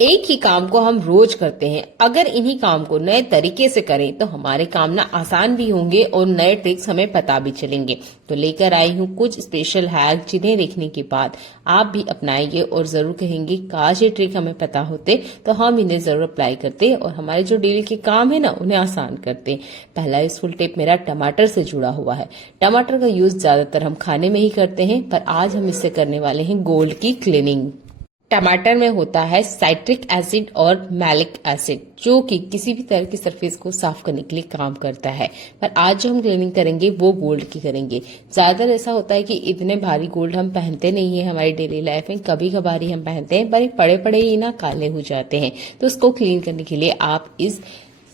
एक ही काम को हम रोज करते हैं। अगर इन्हीं काम को नए तरीके से करें तो हमारे काम ना आसान भी होंगे और नए ट्रिक्स हमें पता भी चलेंगे। तो लेकर आई हूँ कुछ स्पेशल हैक जिन्हें देखने के बाद आप भी अपनाएंगे और जरूर कहेंगे काश ये ट्रिक हमें पता होते तो हम इन्हें जरूर अप्लाई करते और हमारे जो डेली के काम है ना उन्हें आसान करते। पहला यूजफुल टिप मेरा टमाटर से जुड़ा हुआ है। टमाटर का यूज ज्यादातर हम खाने में ही करते हैं, पर आज हम इससे करने वाले हैं गोल्ड की क्लीनिंग। टमाटर में होता है साइट्रिक एसिड और मैलिक एसिड जो कि किसी भी तरह की सरफेस को साफ करने के लिए काम करता है। पर आज जो हम क्लीनिंग करेंगे वो गोल्ड की करेंगे। ज्यादातर ऐसा होता है कि इतने भारी गोल्ड हम पहनते नहीं है हमारी डेली लाइफ में, कभी कभार ही हम पहनते हैं, पर पड़े पड़े ही ना काले हो जाते हैं। तो उसको क्लीन करने के लिए आप इस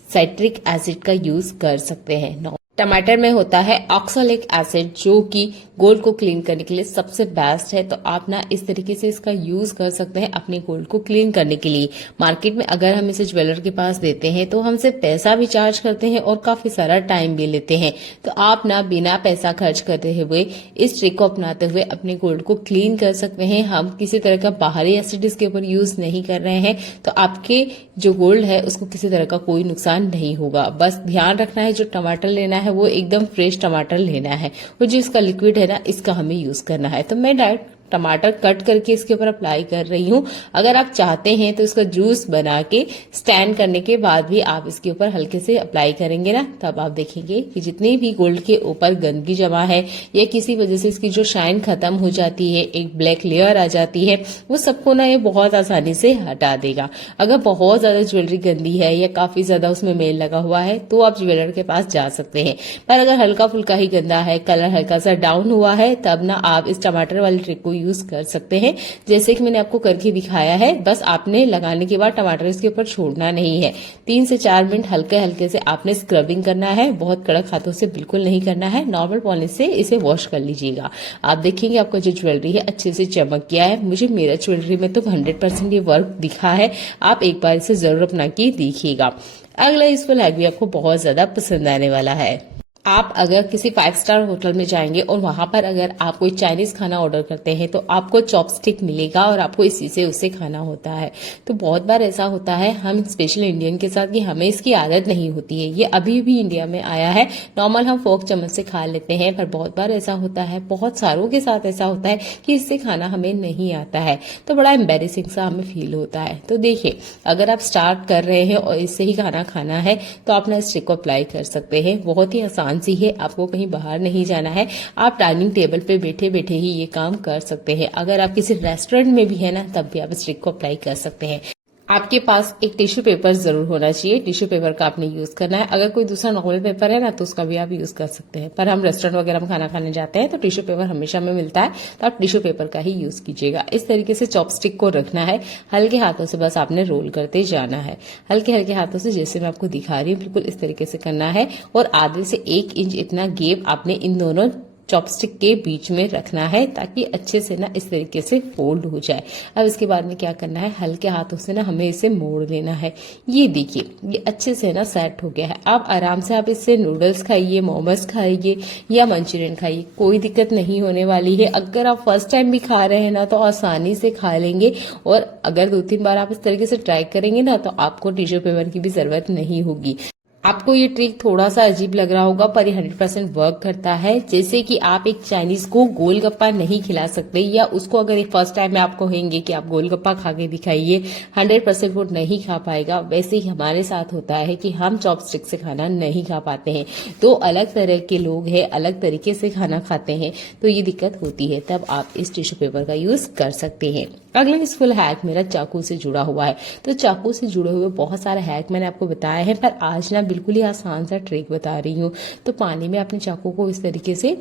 साइट्रिक एसिड का यूज कर सकते हैं। टमाटर में होता है ऑक्सैलिक एसिड जो कि गोल्ड को क्लीन करने के लिए सबसे बेस्ट है। तो आप ना इस तरीके से इसका यूज कर सकते हैं अपने गोल्ड को क्लीन करने के लिए। मार्केट में अगर हम इसे ज्वेलर के पास देते हैं तो हमसे पैसा भी चार्ज करते हैं और काफी सारा टाइम भी लेते हैं। तो आप ना बिना पैसा खर्च करते हुए इस ट्रिक को अपनाते हुए अपने गोल्ड को क्लीन कर सकते हैं। हम किसी तरह का बाहरी एसिड इसके ऊपर यूज नहीं कर रहे हैं, तो आपके जो गोल्ड है उसको किसी तरह का कोई नुकसान नहीं होगा। बस ध्यान रखना है जो टमाटर लेना है वो एकदम फ्रेश टमाटर लेना है और जो इसका लिक्विड है ना इसका हमें यूज करना है। तो मैं डायरेक्ट टमाटर कट करके इसके ऊपर अप्लाई कर रही हूँ। अगर आप चाहते हैं तो इसका जूस बना के स्टैंड करने के बाद भी आप इसके ऊपर हल्के से अप्लाई करेंगे ना, तब आप देखेंगे कि जितनी भी गोल्ड के ऊपर गंदगी जमा है या किसी वजह से इसकी जो शाइन खत्म हो जाती है, एक ब्लैक लेयर आ जाती है, वो सबको ना ये बहुत आसानी से हटा देगा। अगर बहुत ज्यादा ज्वेलरी गंदी है या काफी ज्यादा उसमें मेल लगा हुआ है तो आप ज्वेलर के पास जा सकते हैं, पर अगर हल्का फुल्का ही गंदा है, कलर हल्का सा डाउन हुआ है, तब ना आप इस टमाटर वाली ट्रिक को यूज कर सकते हैं। जैसे कि मैंने आपको करके दिखाया है, बस आपने लगाने के बाद टमाटर इसके ऊपर छोड़ना नहीं है। 3 से 4 मिनट हल्के हल्के से आपने स्क्रबिंग करना है, बहुत कड़क हाथों से बिल्कुल नहीं करना है। नॉर्मल पॉलिश से इसे वॉश कर लीजिएगा। आप देखेंगे आपका जो ज्वेलरी है अच्छे से चमक गया है। मुझे मेरा ज्वेलरी में तो 100% ये वर्क दिखा है। आप एक बार इसे जरूर अपना के देखिएगा। अगला यूजफुल हैक भी आपको बहुत ज्यादा पसंद आने वाला है। आप अगर किसी 5 स्टार होटल में जाएंगे और वहां पर अगर आप कोई चाइनीज खाना ऑर्डर करते हैं तो आपको चॉपस्टिक मिलेगा और आपको इसी से उसे खाना होता है। तो बहुत बार ऐसा होता है हम स्पेशल इंडियन के साथ कि हमें इसकी आदत नहीं होती है। ये अभी भी इंडिया में आया है। नॉर्मल हम फोक चम्मच से खा लेते हैं, पर बहुत बार ऐसा होता है, बहुत सारों के साथ ऐसा होता है कि इससे खाना हमें नहीं आता है, तो बड़ा एम्बेरेसिंग सा हमें फील होता है। तो देखिए, अगर आप स्टार्ट कर रहे हैं और इससे ही खाना खाना है तो आप ना इस ट्रिक को अप्लाई कर सकते हैं। बहुत ही आसान सी है, आपको कहीं बाहर नहीं जाना है। आप डाइनिंग टेबल पे बैठे बैठे ही ये काम कर सकते हैं। अगर आप किसी रेस्टोरेंट में भी है ना, तब भी आप इस ट्रिक को अप्लाई कर सकते हैं। आपके पास एक टिश्यू पेपर जरूर होना चाहिए। टिश्यू पेपर का आपने यूज करना है। अगर कोई दूसरा नॉर्मल पेपर है ना तो उसका भी आप यूज कर सकते हैं, पर हम रेस्टोरेंट वगैरह में खाना खाने जाते हैं तो टिश्यू पेपर हमेशा में मिलता है, तो आप टिश्यू पेपर का ही यूज कीजिएगा। इस तरीके से चॉपस्टिक को रखना है, हल्के हाथों से बस आपने रोल करते जाना है। हल्के हल्के हाथों से, जैसे मैं आपको दिखा रही हूँ, बिल्कुल इस तरीके से करना है और आधे से 1 इंच इतना गैप आपने इन दोनों चॉपस्टिक के बीच में रखना है ताकि अच्छे से ना इस तरीके से फोल्ड हो जाए। अब इसके बाद में क्या करना है, हल्के हाथों से ना हमें इसे मोड़ लेना है। ये देखिए, ये अच्छे से ना सेट हो गया है। अब आराम से आप इससे नूडल्स खाइए, मोमोज खाइए या मंचूरियन खाइए, कोई दिक्कत नहीं होने वाली है। अगर आप फर्स्ट टाइम भी खा रहे हैं ना तो आसानी से खा लेंगे, और अगर 2-3 बार आप इस तरीके से ट्राई करेंगे ना तो आपको टिश्यू पेपर की भी जरूरत नहीं होगी। आपको ये ट्रिक थोड़ा सा अजीब लग रहा होगा, पर ये 100% वर्क करता है। जैसे कि आप एक चाइनीज को गोलगप्पा नहीं खिला सकते, या उसको अगर फर्स्ट टाइम में आप कहेंगे कि आप गोलगप्पा खा के दिखाइए, 100% वो नहीं खा पाएगा। वैसे ही हमारे साथ होता है कि हम चॉपस्टिक से खाना नहीं खा पाते हैं। तो अलग तरह के लोग हैं, अलग तरीके से खाना खाते हैं, तो ये दिक्कत होती है। तब आप इस टिश्यू पेपर का यूज कर सकते हैं। अगला यूजफुल हैक मेरा चाकू से जुड़ा हुआ है। तो चाकू से जुड़े हुए बहुत सारे हैक मैंने आपको बताए हैं, पर आज ना बिल्कुल ही आसान सा ट्रिक बता रही हूँ। तो पानी में अपने चाकू को इस तरीके से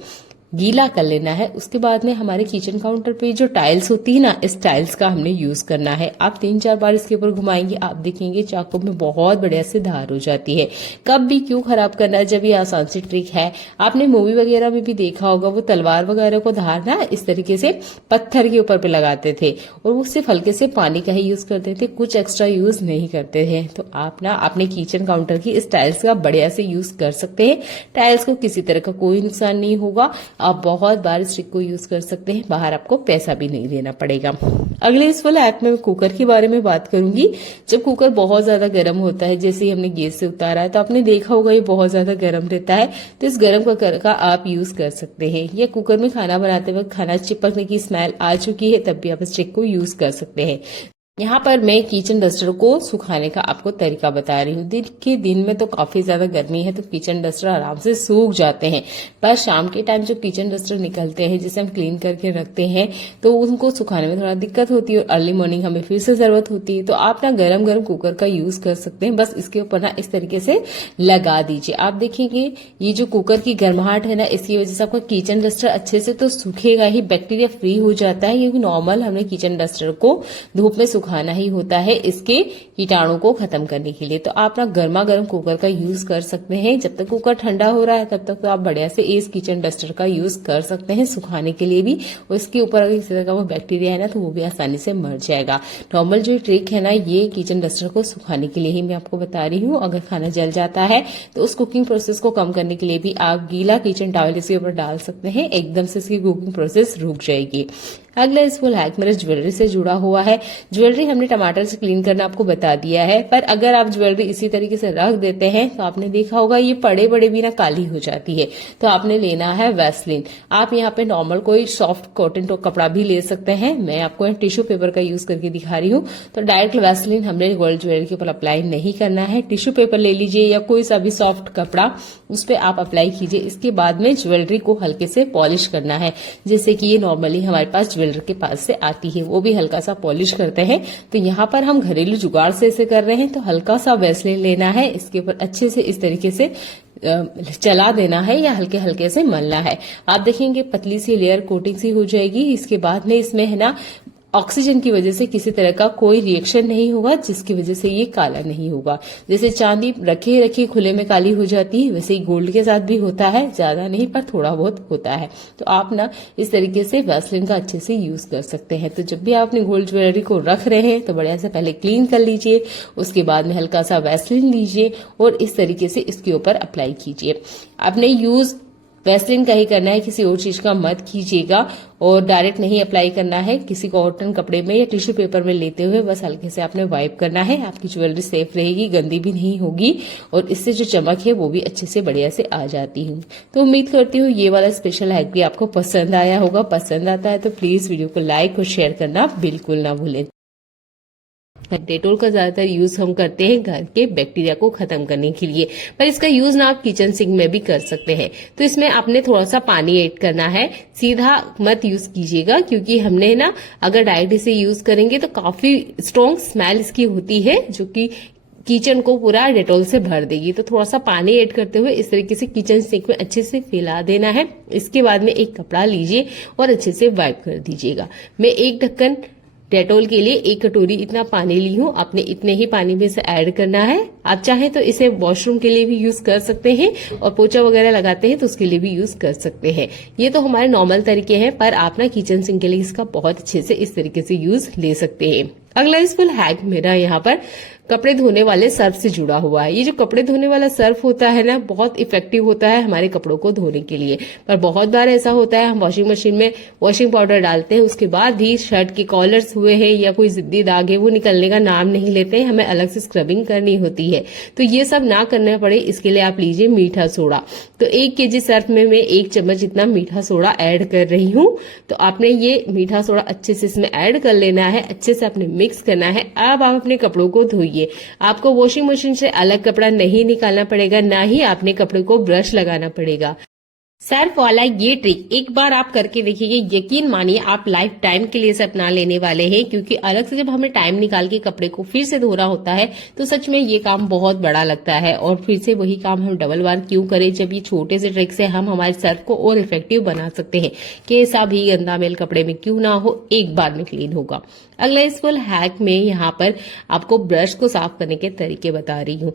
गीला कर लेना है। उसके बाद में हमारे किचन काउंटर पे जो टाइल्स होती है ना, इस टाइल्स का हमने यूज करना है। आप 3-4 बार इसके ऊपर घुमाएंगे, आप देखेंगे चाकू में बहुत बढ़िया से धार हो जाती है। कब भी क्यों खराब करना है जब ये आसान सी ट्रिक है। आपने मूवी वगैरह में भी देखा होगा, वो तलवार वगैरह को धार ना इस तरीके से पत्थर के ऊपर पे लगाते थे और वो सिर्फ हल्के से पानी का ही यूज करते थे, कुछ एक्स्ट्रा यूज नहीं करते थे। तो आप ना अपने किचन काउंटर की इस टाइल्स का बढ़िया से यूज कर सकते हैं। टाइल्स को किसी तरह का कोई नुकसान नहीं होगा। आप बहुत बार इस ट्रिक को यूज कर सकते हैं, बाहर आपको पैसा भी नहीं देना पड़ेगा। अगले इस वाला हैक में मैं कुकर के बारे में बात करूंगी। जब कुकर बहुत ज्यादा गर्म होता है, जैसे ही हमने गैस से उतारा है, तो आपने देखा होगा ये बहुत ज्यादा गर्म रहता है, तो इस गर्म कुकर का आप यूज कर सकते हैं। या कुकर में खाना बनाते वक्त खाना चिपकने की स्मेल आ चुकी है, तब भी आप इस ट्रिक को यूज कर सकते हैं। यहाँ पर मैं किचन डस्टर को सुखाने का आपको तरीका बता रही हूँ। दिन में तो काफी ज्यादा गर्मी है, तो किचन डस्टर आराम से सूख जाते हैं, पर शाम के टाइम जो किचन डस्टर निकलते हैं, जिसे हम क्लीन करके रखते हैं, तो उनको सुखाने में थोड़ा दिक्कत होती है और अर्ली मॉर्निंग हमें फिर से जरूरत होती है। तो आप ना गरम गरम कुकर का यूज कर सकते हैं। बस इसके ऊपर ना इस तरीके से लगा दीजिए। आप देखेंगे ये जो कुकर की गर्माहट है ना, इसकी वजह से आपका किचन डस्टर अच्छे से तो सूखेगा ही, बैक्टीरिया फ्री हो जाता है, क्योंकि नॉर्मल हमने किचन डस्टर को धूप में सुखाना ही होता है इसके कीटाणु को खत्म करने के लिए। तो आप ना गर्मा गर्म कुकर का यूज कर सकते हैं। जब तक कुकर ठंडा हो रहा है, तब तक तो आप बढ़िया से इस किचन डस्टर का यूज कर सकते हैं सुखाने के लिए भी। और इसके ऊपर अगर किसी तरह का वो बैक्टीरिया है ना, तो वो भी आसानी से मर जाएगा। नॉर्मल जो ट्रिक है ना, ये किचन डस्टर को सुखाने के लिए ही मैं आपको बता रही हूँ। अगर खाना जल जाता है तो उस कुकिंग प्रोसेस को कम करने के लिए भी आप गीला किचन टॉवल इसके ऊपर डाल सकते हैं, एकदम से इसकी कुकिंग प्रोसेस रुक जाएगी। अगला इस फुल हैक मेरे ज्वेलरी से जुड़ा हुआ है। ज्वेलरी हमने टमाटर से क्लीन करना आपको बता दिया है, पर अगर आप ज्वेलरी इसी तरीके से रख देते हैं, तो आपने देखा होगा ये पड़े बड़े भी ना काली हो जाती है। तो आपने लेना है वैसलीन। आप यहाँ पे नॉर्मल कोई सॉफ्ट कॉटन तो कपड़ा भी ले सकते हैं, मैं आपको टिश्यू पेपर का यूज करके दिखा रही हूँ। तो डायरेक्ट वैसलीन हमने गोल्ड ज्वेलरी के ऊपर अप्लाई नहीं करना है। टिश्यू पेपर ले लीजिए या कोई सा भी सॉफ्ट कपड़ा, उस पर आप अप्लाई कीजिए। इसके बाद में ज्वेलरी को हल्के से पॉलिश करना है, जैसे कि ये नॉर्मली हमारे पास ज्वेलर के पास से आती है, वो भी हल्का सा पॉलिश करते हैं। तो यहाँ पर हम घरेलू जुगाड़ से इसे कर रहे हैं, तो हल्का सा वैसलीन लेना है, इसके ऊपर अच्छे से इस तरीके से चला देना है या हल्के हल्के से मलना है। आप देखेंगे पतली सी लेयर कोटिंग सी हो जाएगी। इसके बाद में इसमें है ना ऑक्सीजन की वजह से किसी तरह का कोई रिएक्शन नहीं होगा, जिसकी वजह से ये काला नहीं होगा। जैसे चांदी रखे रखे खुले में काली हो जाती है, वैसे ही गोल्ड के साथ भी होता है, ज्यादा नहीं पर थोड़ा बहुत होता है। तो आप ना इस तरीके से वैसलीन का अच्छे से यूज कर सकते हैं। तो जब भी आप अपनी गोल्ड ज्वेलरी को रख रहे हैं, तो बढ़िया से पहले क्लीन कर लीजिए, उसके बाद में हल्का सा वैसलीन लीजिए और इस तरीके से इसके ऊपर अप्लाई कीजिए। आपने यूज वैसलीन का ही करना है, किसी और चीज का मत कीजिएगा और डायरेक्ट नहीं अप्लाई करना है। किसी कॉटन कपड़े में या टिश्यू पेपर में लेते हुए बस हल्के से आपने वाइप करना है। आपकी ज्वेलरी सेफ रहेगी, गंदी भी नहीं होगी और इससे जो चमक है वो भी अच्छे से बढ़िया से आ जाती है। तो उम्मीद करती हूँ ये वाला स्पेशल हैक भी आपको पसंद आया होगा। पसंद आता है तो प्लीज वीडियो को लाइक और शेयर करना बिल्कुल ना भूलें। डेटोल का ज्यादातर यूज हम करते हैं घर के बैक्टीरिया को खत्म करने के लिए, पर इसका यूज ना आप किचन सिंक में भी कर सकते हैं। तो इसमें आपने थोड़ा सा पानी ऐड करना है, सीधा मत यूज कीजिएगा, क्योंकि हमने ना अगर डायरेक्ट इसे यूज करेंगे तो काफी स्ट्रॉन्ग स्मेल इसकी होती है, जो कि किचन को पूरा डेटोल से भर देगी। तो थोड़ा सा पानी ऐड करते हुए इस तरीके से किचन सिंक में अच्छे से फैला देना है। इसके बाद में एक कपड़ा लीजिए और अच्छे से वाइप कर दीजिएगा। मैं एक ढक्कन डेटोल के लिए 1 कटोरी इतना पानी ली हूँ, आपने इतने ही पानी में इसे ऐड करना है। आप चाहें तो इसे वॉशरूम के लिए भी यूज कर सकते हैं और पोछा वगैरह लगाते हैं तो उसके लिए भी यूज कर सकते हैं। ये तो हमारे नॉर्मल तरीके हैं, पर आप ना किचन सिंक के लिए इसका बहुत अच्छे से इस तरीके से यूज ले सकते हैं। अगला इस फुल हैक मेरा यहाँ पर कपड़े धोने वाले सर्फ से जुड़ा हुआ है। ये जो कपड़े धोने वाला सर्फ होता है ना, बहुत इफेक्टिव होता है हमारे कपड़ों को धोने के लिए। पर बहुत बार ऐसा होता है हम वॉशिंग मशीन में वॉशिंग पाउडर डालते हैं, उसके बाद भी शर्ट के कॉलर्स हुए हैं या कोई जिद्दी दाग है वो निकलने का नाम नहीं लेते हैं, हमें अलग से स्क्रबिंग करनी होती है। तो ये सब ना करना पड़े, इसके लिए आप लीजिए मीठा सोडा। तो 1 केजी सर्फ में मैं 1 चम्मच इतना मीठा सोडा ऐड कर रही हूँ। तो आपने ये मीठा सोडा अच्छे से इसमें ऐड कर लेना है, अच्छे से आपने मिक्स करना है। अब आप अपने कपड़ों को धोइए। आपको वॉशिंग मशीन से अलग कपड़ा नहीं निकालना पड़ेगा, ना ही आपने कपड़े को ब्रश लगाना पड़ेगा। सर्फ वाला ये ट्रिक एक बार आप करके देखिए, यकीन मानिए आप लाइफ टाइम के लिए इसे अपना लेने वाले हैं, क्योंकि अलग से जब हमें टाइम निकाल के कपड़े को फिर से धोना होता है तो सच में ये काम बहुत बड़ा लगता है। और फिर से वही काम हम डबल बार क्यों करें, जब ये छोटे से ट्रिक से हम हमारे सर्फ को और इफेक्टिव बना सकते हैं। कैसा भी गंदा मेल कपड़े में क्यों ना हो, एक बार में क्लीन होगा। अगला इस फुल हैक में यहाँ पर आपको ब्रश को साफ करने के तरीके बता रही हूँ।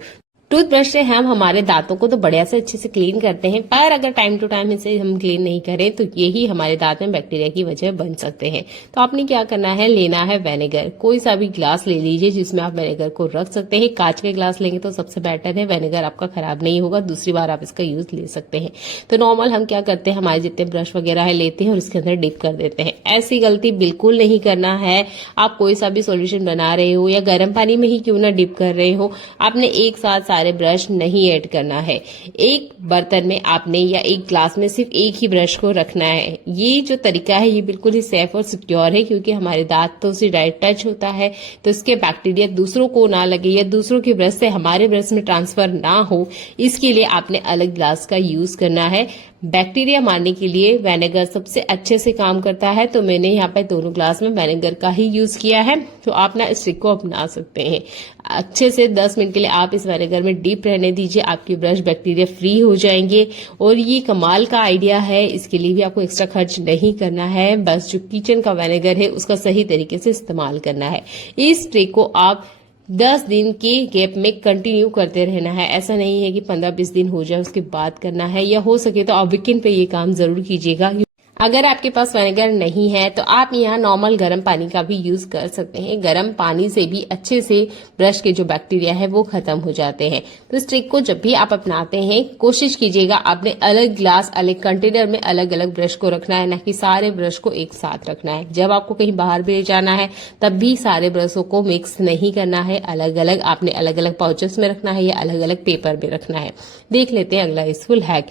टूथब्रश से हम हमारे दांतों को तो बढ़िया से अच्छे से क्लीन करते हैं, पर अगर टाइम टू टाइम इसे हम क्लीन नहीं करें तो यही हमारे दांत में बैक्टीरिया की वजह बन सकते हैं। तो आपने क्या करना है, लेना है विनेगर। कोई सा भी ग्लास ले लीजिए जिसमें आप विनेगर को रख सकते हैं। कांच के ग्लास लेंगे तो सबसे बेटर है, विनेगर आपका खराब नहीं होगा, दूसरी बार आप इसका यूज ले सकते हैं। तो नॉर्मल हम क्या करते हैं, हमारे जितने ब्रश वगैरह है लेते हैं और उसके अंदर डिप कर देते हैं। ऐसी गलती बिल्कुल नहीं करना है। आप कोई सा भी सॉल्यूशन बना रहे हो या गर्म पानी में ही क्यों ना डिप कर रहे हो, आपने एक साथ सारे ब्रश नहीं ऐड करना है। एक बर्तन में आपने या एक ग्लास में सिर्फ एक ही ब्रश को रखना है। ये जो तरीका है ये बिल्कुल ही सेफ और सिक्योर है, क्योंकि हमारे दांतों से डायरेक्ट टच होता है तो इसके बैक्टीरिया दूसरों को ना लगे या दूसरों के ब्रश से हमारे ब्रश में ट्रांसफर ना हो, इसके लिए आपने अलग ग्लास का यूज करना है। बैक्टीरिया मारने के लिए विनेगर सबसे अच्छे से काम करता है, तो मैंने यहाँ पे दोनों ग्लास में विनेगर का ही यूज किया है। तो आप ना इस ट्रिक को अपना सकते हैं। अच्छे से 10 मिनट के लिए आप इस विनेगर में डीप रहने दीजिए, आपके ब्रश बैक्टीरिया फ्री हो जाएंगे। और ये कमाल का आइडिया है, इसके लिए भी आपको एक्स्ट्रा खर्च नहीं करना है, बस जो किचन का विनेगर है उसका सही तरीके से इस्तेमाल करना है। इस ट्रिक को आप 10 दिन के गैप में कंटिन्यू करते रहना है। ऐसा नहीं है कि 15-20 दिन हो जाए उसके बाद करना है, या हो सके तो आप वीकेंड पे ये काम जरूर कीजिएगा। अगर आपके पास विनेगर नहीं है तो आप यहाँ नॉर्मल गर्म पानी का भी यूज कर सकते हैं। गर्म पानी से भी अच्छे से ब्रश के जो बैक्टीरिया है वो खत्म हो जाते हैं। तो इस ट्रिक को जब भी आप अपनाते हैं कोशिश कीजिएगा आपने अलग ग्लास अलग कंटेनर में अलग अलग ब्रश को रखना है, ना कि सारे ब्रश को एक साथ रखना है। जब आपको कहीं बाहर भी जाना है तब भी सारे ब्रशों को मिक्स नहीं करना है, अलग अलग आपने अलग अलग पाउचेस में रखना है या अलग अलग पेपर में रखना है। देख लेते हैं अगला यूजफुल हैक।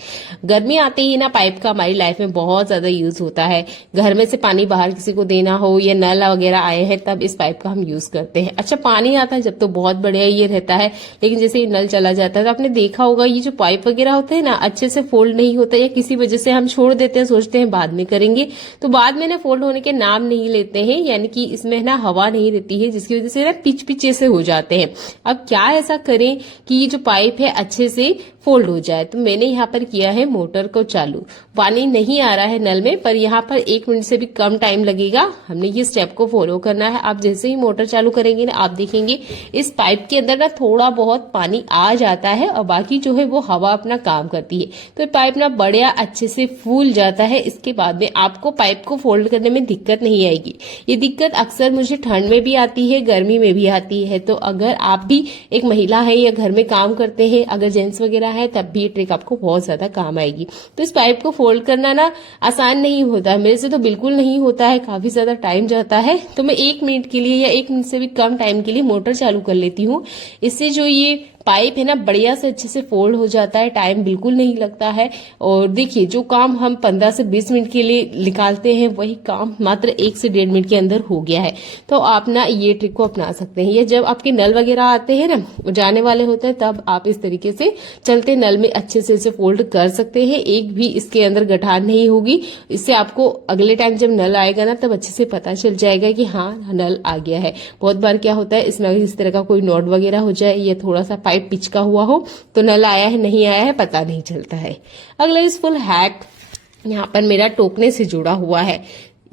गर्मी आते ही ना पाइप का हमारी लाइफ में बहुत ज्यादा यूज होता है। घर में से पानी बाहर किसी को देना हो या नल वगैरह आए हैं तब इस पाइप का हम यूज करते हैं। अच्छा, पानी आता है जब तो बहुत बढ़िया ये रहता है, लेकिन जैसे ये नल चला जाता है तो आपने देखा होगा ये जो पाइप वगैरह होते हैं ना अच्छे से फोल्ड नहीं होता, या किसी वजह से हम छोड़ देते हैं, सोचते हैं बाद में करेंगे, तो बाद में ना फोल्ड होने के नाम नहीं लेते हैं, यानी कि इसमें ना हवा नहीं रहती है, जिसकी वजह से ना पिच पिचे से हो जाते हैं। अब क्या ऐसा करें कि ये जो पाइप है अच्छे से फोल्ड हो जाए। तो मैंने यहाँ पर किया है मोटर को चालू। पानी नहीं आ रहा है नल में, पर यहाँ पर 1 मिनट से भी कम टाइम लगेगा। हमने ये स्टेप को फॉलो करना है। आप जैसे ही मोटर चालू करेंगे ना आप देखेंगे इस पाइप के अंदर ना थोड़ा बहुत पानी आ जाता है और बाकी जो है वो हवा अपना काम करती है, तो पाइप ना बढ़िया अच्छे से फूल जाता है। इसके बाद में आपको पाइप को फोल्ड करने में दिक्कत नहीं आएगी। ये दिक्कत अक्सर मुझे ठंड में भी आती है, गर्मी में भी आती है। तो अगर आप भी एक महिला है या घर में काम करते हैं, अगर जेंट्स वगैरह है, तब भी ये ट्रिक आपको बहुत ज्यादा काम आएगी। तो इस पाइप को फोल्ड करना ना आसान नहीं होता, मेरे से तो बिल्कुल नहीं होता है, काफी ज्यादा टाइम जाता है। तो मैं 1 मिनट के लिए या 1 मिनट से भी कम टाइम के लिए मोटर चालू कर लेती हूँ। इससे जो ये पाइप है ना बढ़िया से अच्छे से फोल्ड हो जाता है, टाइम बिल्कुल नहीं लगता है। और देखिए जो काम हम 15 से 20 मिनट के लिए निकालते हैं वही काम मात्र 1 से 1.5 मिनट के अंदर हो गया है। तो आप ना ये ट्रिक को अपना सकते हैं। या जब आपके नल वगैरह आते हैं ना जाने वाले होते हैं तब आप इस तरीके से चलते नल में अच्छे से इसे फोल्ड कर सकते हैं। एक भी इसके अंदर गठान नहीं होगी। इससे आपको अगले टाइम जब नल आएगा ना तब अच्छे से पता चल जाएगा कि हाँ नल आ गया है। बहुत बार क्या होता है इसमें इस तरह का कोई नॉट वगैरह हो जाए या थोड़ा सा पाइप पिचका हुआ हो तो नल आया है नहीं आया है पता नहीं चलता है। अगला यूजफुल हैक यहाँ पर मेरा टोकने से जुड़ा हुआ है।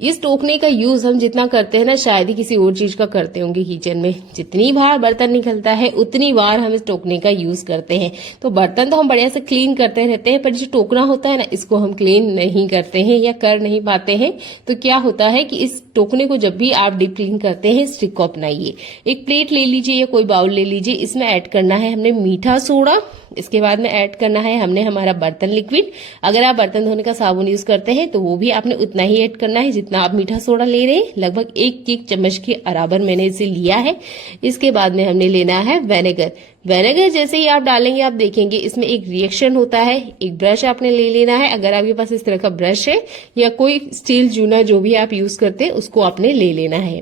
इस टोकने का यूज हम जितना करते हैं ना शायद ही किसी और चीज का करते होंगे किचन में। जितनी बार बर्तन निकलता है उतनी बार हम इस टोकने का यूज करते हैं। तो बर्तन तो हम बढ़िया से क्लीन करते रहते हैं, पर जो टोकना होता है ना इसको हम क्लीन नहीं करते हैं या कर नहीं पाते हैं। तो क्या होता है कि इस टोकने को जब भी आप डीप क्लीन करते हैं इस ट्रिक को अपनाइए। एक प्लेट ले लीजिए या कोई बाउल ले लीजिए, इसमें ऐड करना है हमने मीठा सोडा। इसके बाद में ऐड करना है हमने हमारा बर्तन लिक्विड। अगर आप बर्तन धोने का साबुन यूज करते हैं तो वो भी आपने उतना ही ऐड करना है जितना आप मीठा सोडा ले रहे हैं। लगभग 1 चम्मच के बराबर मैंने इसे लिया है। इसके बाद में हमने लेना है विनेगर। विनेगर जैसे ही आप डालेंगे आप देखेंगे इसमें एक रिएक्शन होता है। एक ब्रश आपने ले लेना है, अगर आपके पास इस तरह का ब्रश है या कोई स्टील जूना जो भी आप यूज करते हैं उसको आपने ले लेना है।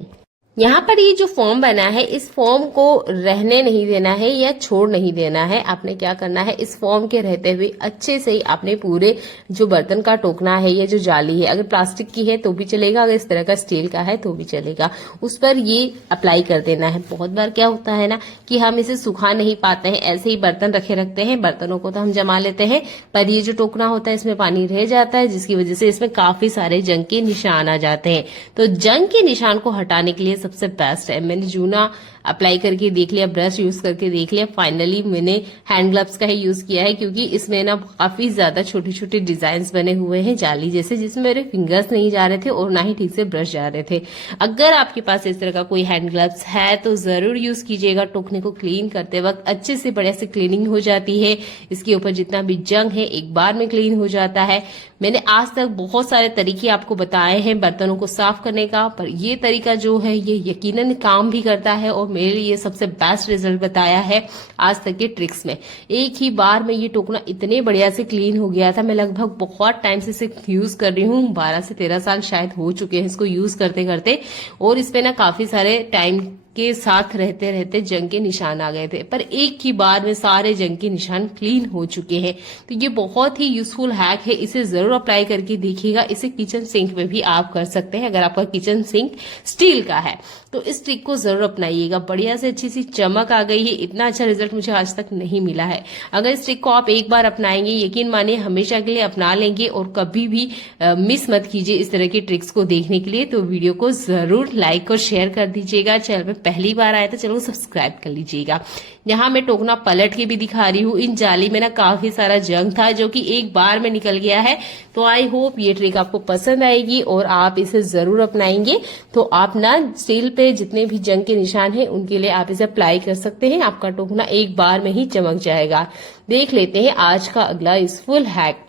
यहाँ पर ये जो फॉर्म बना है इस फॉर्म को रहने नहीं देना है या छोड़ नहीं देना है। आपने क्या करना है इस फॉर्म के रहते हुए अच्छे से ही आपने पूरे जो बर्तन का टोकना है या जो जाली है, अगर प्लास्टिक की है तो भी चलेगा, अगर इस तरह का स्टील का है तो भी चलेगा, उस पर ये अप्लाई कर देना है। बहुत बार क्या होता है ना कि हम इसे सुखा नहीं पाते हैं, ऐसे ही बर्तन रखे रखते हैं, बर्तनों को तो हम जमा लेते हैं पर ये जो टोकना होता है इसमें पानी रह जाता है जिसकी वजह से इसमें काफी सारे जंग के निशान आ जाते हैं। तो जंग के निशान को हटाने के लिए सबसे बेस्ट है। मैंने जूना अप्लाई करके देख लिया, ब्रश यूज करके देख लिया, फाइनली मैंने हैंड ग्लव्स का ही यूज किया है, क्योंकि इसमें ना काफी ज्यादा छोटे छोटे डिजाइन बने हुए हैं जाली जैसे, जिसमें मेरे फिंगर्स नहीं जा रहे थे और ना ही ठीक से ब्रश जा रहे थे। अगर आपके पास इस तरह का कोई हैंड ग्लव्स है तो जरूर यूज कीजिएगा। टोकने को क्लीन करते वक्त अच्छे से बढ़िया से क्लीनिंग हो जाती है। इसके ऊपर जितना भी जंग है एक बार में क्लीन हो जाता है। मैंने आज तक बहुत सारे तरीके आपको बताए हैं बर्तनों को साफ करने का, पर ये तरीका जो है ये यकीनन काम भी करता है और मेरे लिए सबसे बेस्ट रिजल्ट बताया है आज तक के ट्रिक्स में। एक ही बार में ये टोकना इतने बढ़िया से क्लीन हो गया था। मैं लगभग बहुत टाइम से इसे यूज कर रही हूँ, 12 से 13 साल शायद हो चुके हैं इसको यूज करते करते, और इस पे ना काफी सारे टाइम के साथ रहते रहते जंग के निशान आ गए थे, पर एक ही बार में सारे जंग के निशान क्लीन हो चुके हैं। तो ये बहुत ही यूजफुल हैक है, इसे जरूर अप्लाई करके देखिएगा। इसे किचन सिंक में भी आप कर सकते हैं अगर आपका किचन सिंक स्टील का है तो इस ट्रिक को जरूर अपनाइएगा। बढ़िया से अच्छी सी चमक आ गई है। इतना अच्छा रिजल्ट मुझे आज तक नहीं मिला है। अगर इस ट्रिक को आप एक बार अपनाएंगे, यकीन मानिए हमेशा के लिए अपना लेंगे और कभी भी मिस मत कीजिए इस तरह की ट्रिक्स को देखने के लिए। तो वीडियो को जरूर लाइक और शेयर कर दीजिएगा। चैनल में पहली बार आए तो चलो सब्सक्राइब कर लीजिएगा। यहाँ मैं टोकना पलट के भी दिखा रही हूँ। इन जाली में ना काफी सारा जंग था जो कि एक बार में निकल गया है। तो आई होप ये ट्रिक आपको पसंद आएगी और आप इसे जरूर अपनाएंगे। तो आप ना स्टील पे जितने भी जंग के निशान हैं उनके लिए आप इसे अप्लाई कर सकते हैं। आपका टोकना एक बार में ही चमक जाएगा। देख लेते हैं आज का अगला यूजफुल हैक।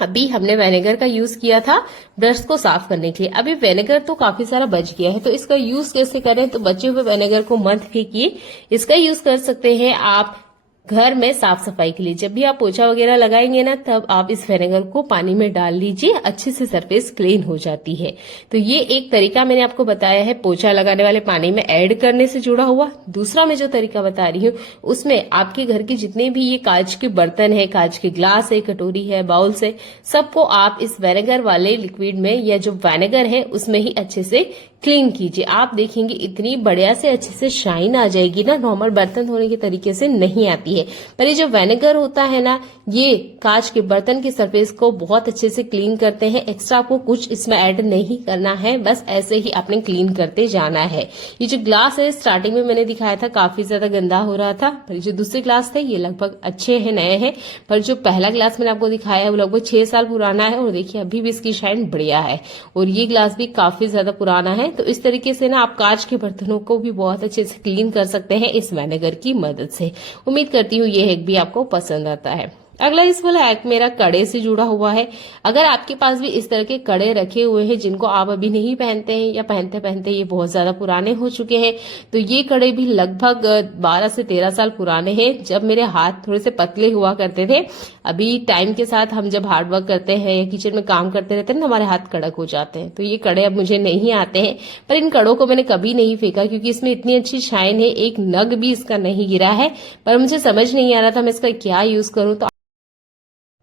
अभी हमने विनेगर का यूज किया था ब्रश को साफ करने के लिए। अभी विनेगर तो काफी सारा बच गया है, तो इसका यूज कैसे करें? तो बचे हुए विनेगर को मत फेंकिए, इसका यूज कर सकते हैं आप घर में साफ सफाई के लिए। जब भी आप पोछा वगैरह लगाएंगे ना, तब आप इस विनेगर को पानी में डाल लीजिए, अच्छे से सरफेस क्लीन हो जाती है। तो ये एक तरीका मैंने आपको बताया है पोछा लगाने वाले पानी में ऐड करने से जुड़ा हुआ। दूसरा मैं जो तरीका बता रही हूँ उसमें आपके घर के जितने भी ये कांच के बर्तन है, कांच के ग्लास है, कटोरी है, बाउल्स है, सबको आप इस विनेगर वाले लिक्विड में या जो विनेगर है उसमें ही अच्छे से क्लीन कीजिए। आप देखेंगे इतनी बढ़िया से अच्छे से शाइन आ जाएगी ना, नॉर्मल बर्तन धोने के तरीके से नहीं आती है। पर ये जो विनेगर होता है ना, ये कांच के बर्तन की सरफेस को बहुत अच्छे से क्लीन करते हैं। एक्स्ट्रा आपको कुछ इसमें ऐड नहीं करना है, बस ऐसे ही आपने क्लीन करते जाना है। ये जो ग्लास है स्टार्टिंग में मैंने दिखाया था काफी ज्यादा गंदा हो रहा था, पर जो दूसरे ग्लास थे ये लगभग अच्छे हैं, नए हैं। पर जो पहला ग्लास मैंने आपको दिखाया है वो लगभग 6 साल पुराना है और देखिए अभी भी इसकी शाइन बढ़िया है। और ये ग्लास भी काफी ज्यादा पुराना है। तो इस तरीके से ना आप कांच के बर्तनों को भी बहुत अच्छे से क्लीन कर सकते हैं इस विनेगर की मदद से। उम्मीद करती हूँ ये हैक भी आपको पसंद आता है। अगला इस वाला हैक मेरा कड़े से जुड़ा हुआ है। अगर आपके पास भी इस तरह के कड़े रखे हुए हैं जिनको आप अभी नहीं पहनते हैं या पहनते पहनते ये बहुत ज्यादा पुराने हो चुके हैं, तो ये कड़े भी लगभग 12 से 13 साल पुराने हैं, जब मेरे हाथ थोड़े से पतले हुआ करते थे। अभी टाइम के साथ हम जब हार्ड वर्क करते हैं या किचन में काम करते रहते हैं ना, हमारे हाथ कड़क हो जाते हैं। तो ये कड़े अब मुझे नहीं आते हैं, पर इन कड़ों को मैंने कभी नहीं फेंका क्योंकि इसमें इतनी अच्छी शाइन है, एक नग भी इसका नहीं गिरा है। पर मुझे समझ नहीं आ रहा था मैं इसका क्या यूज करूं। तो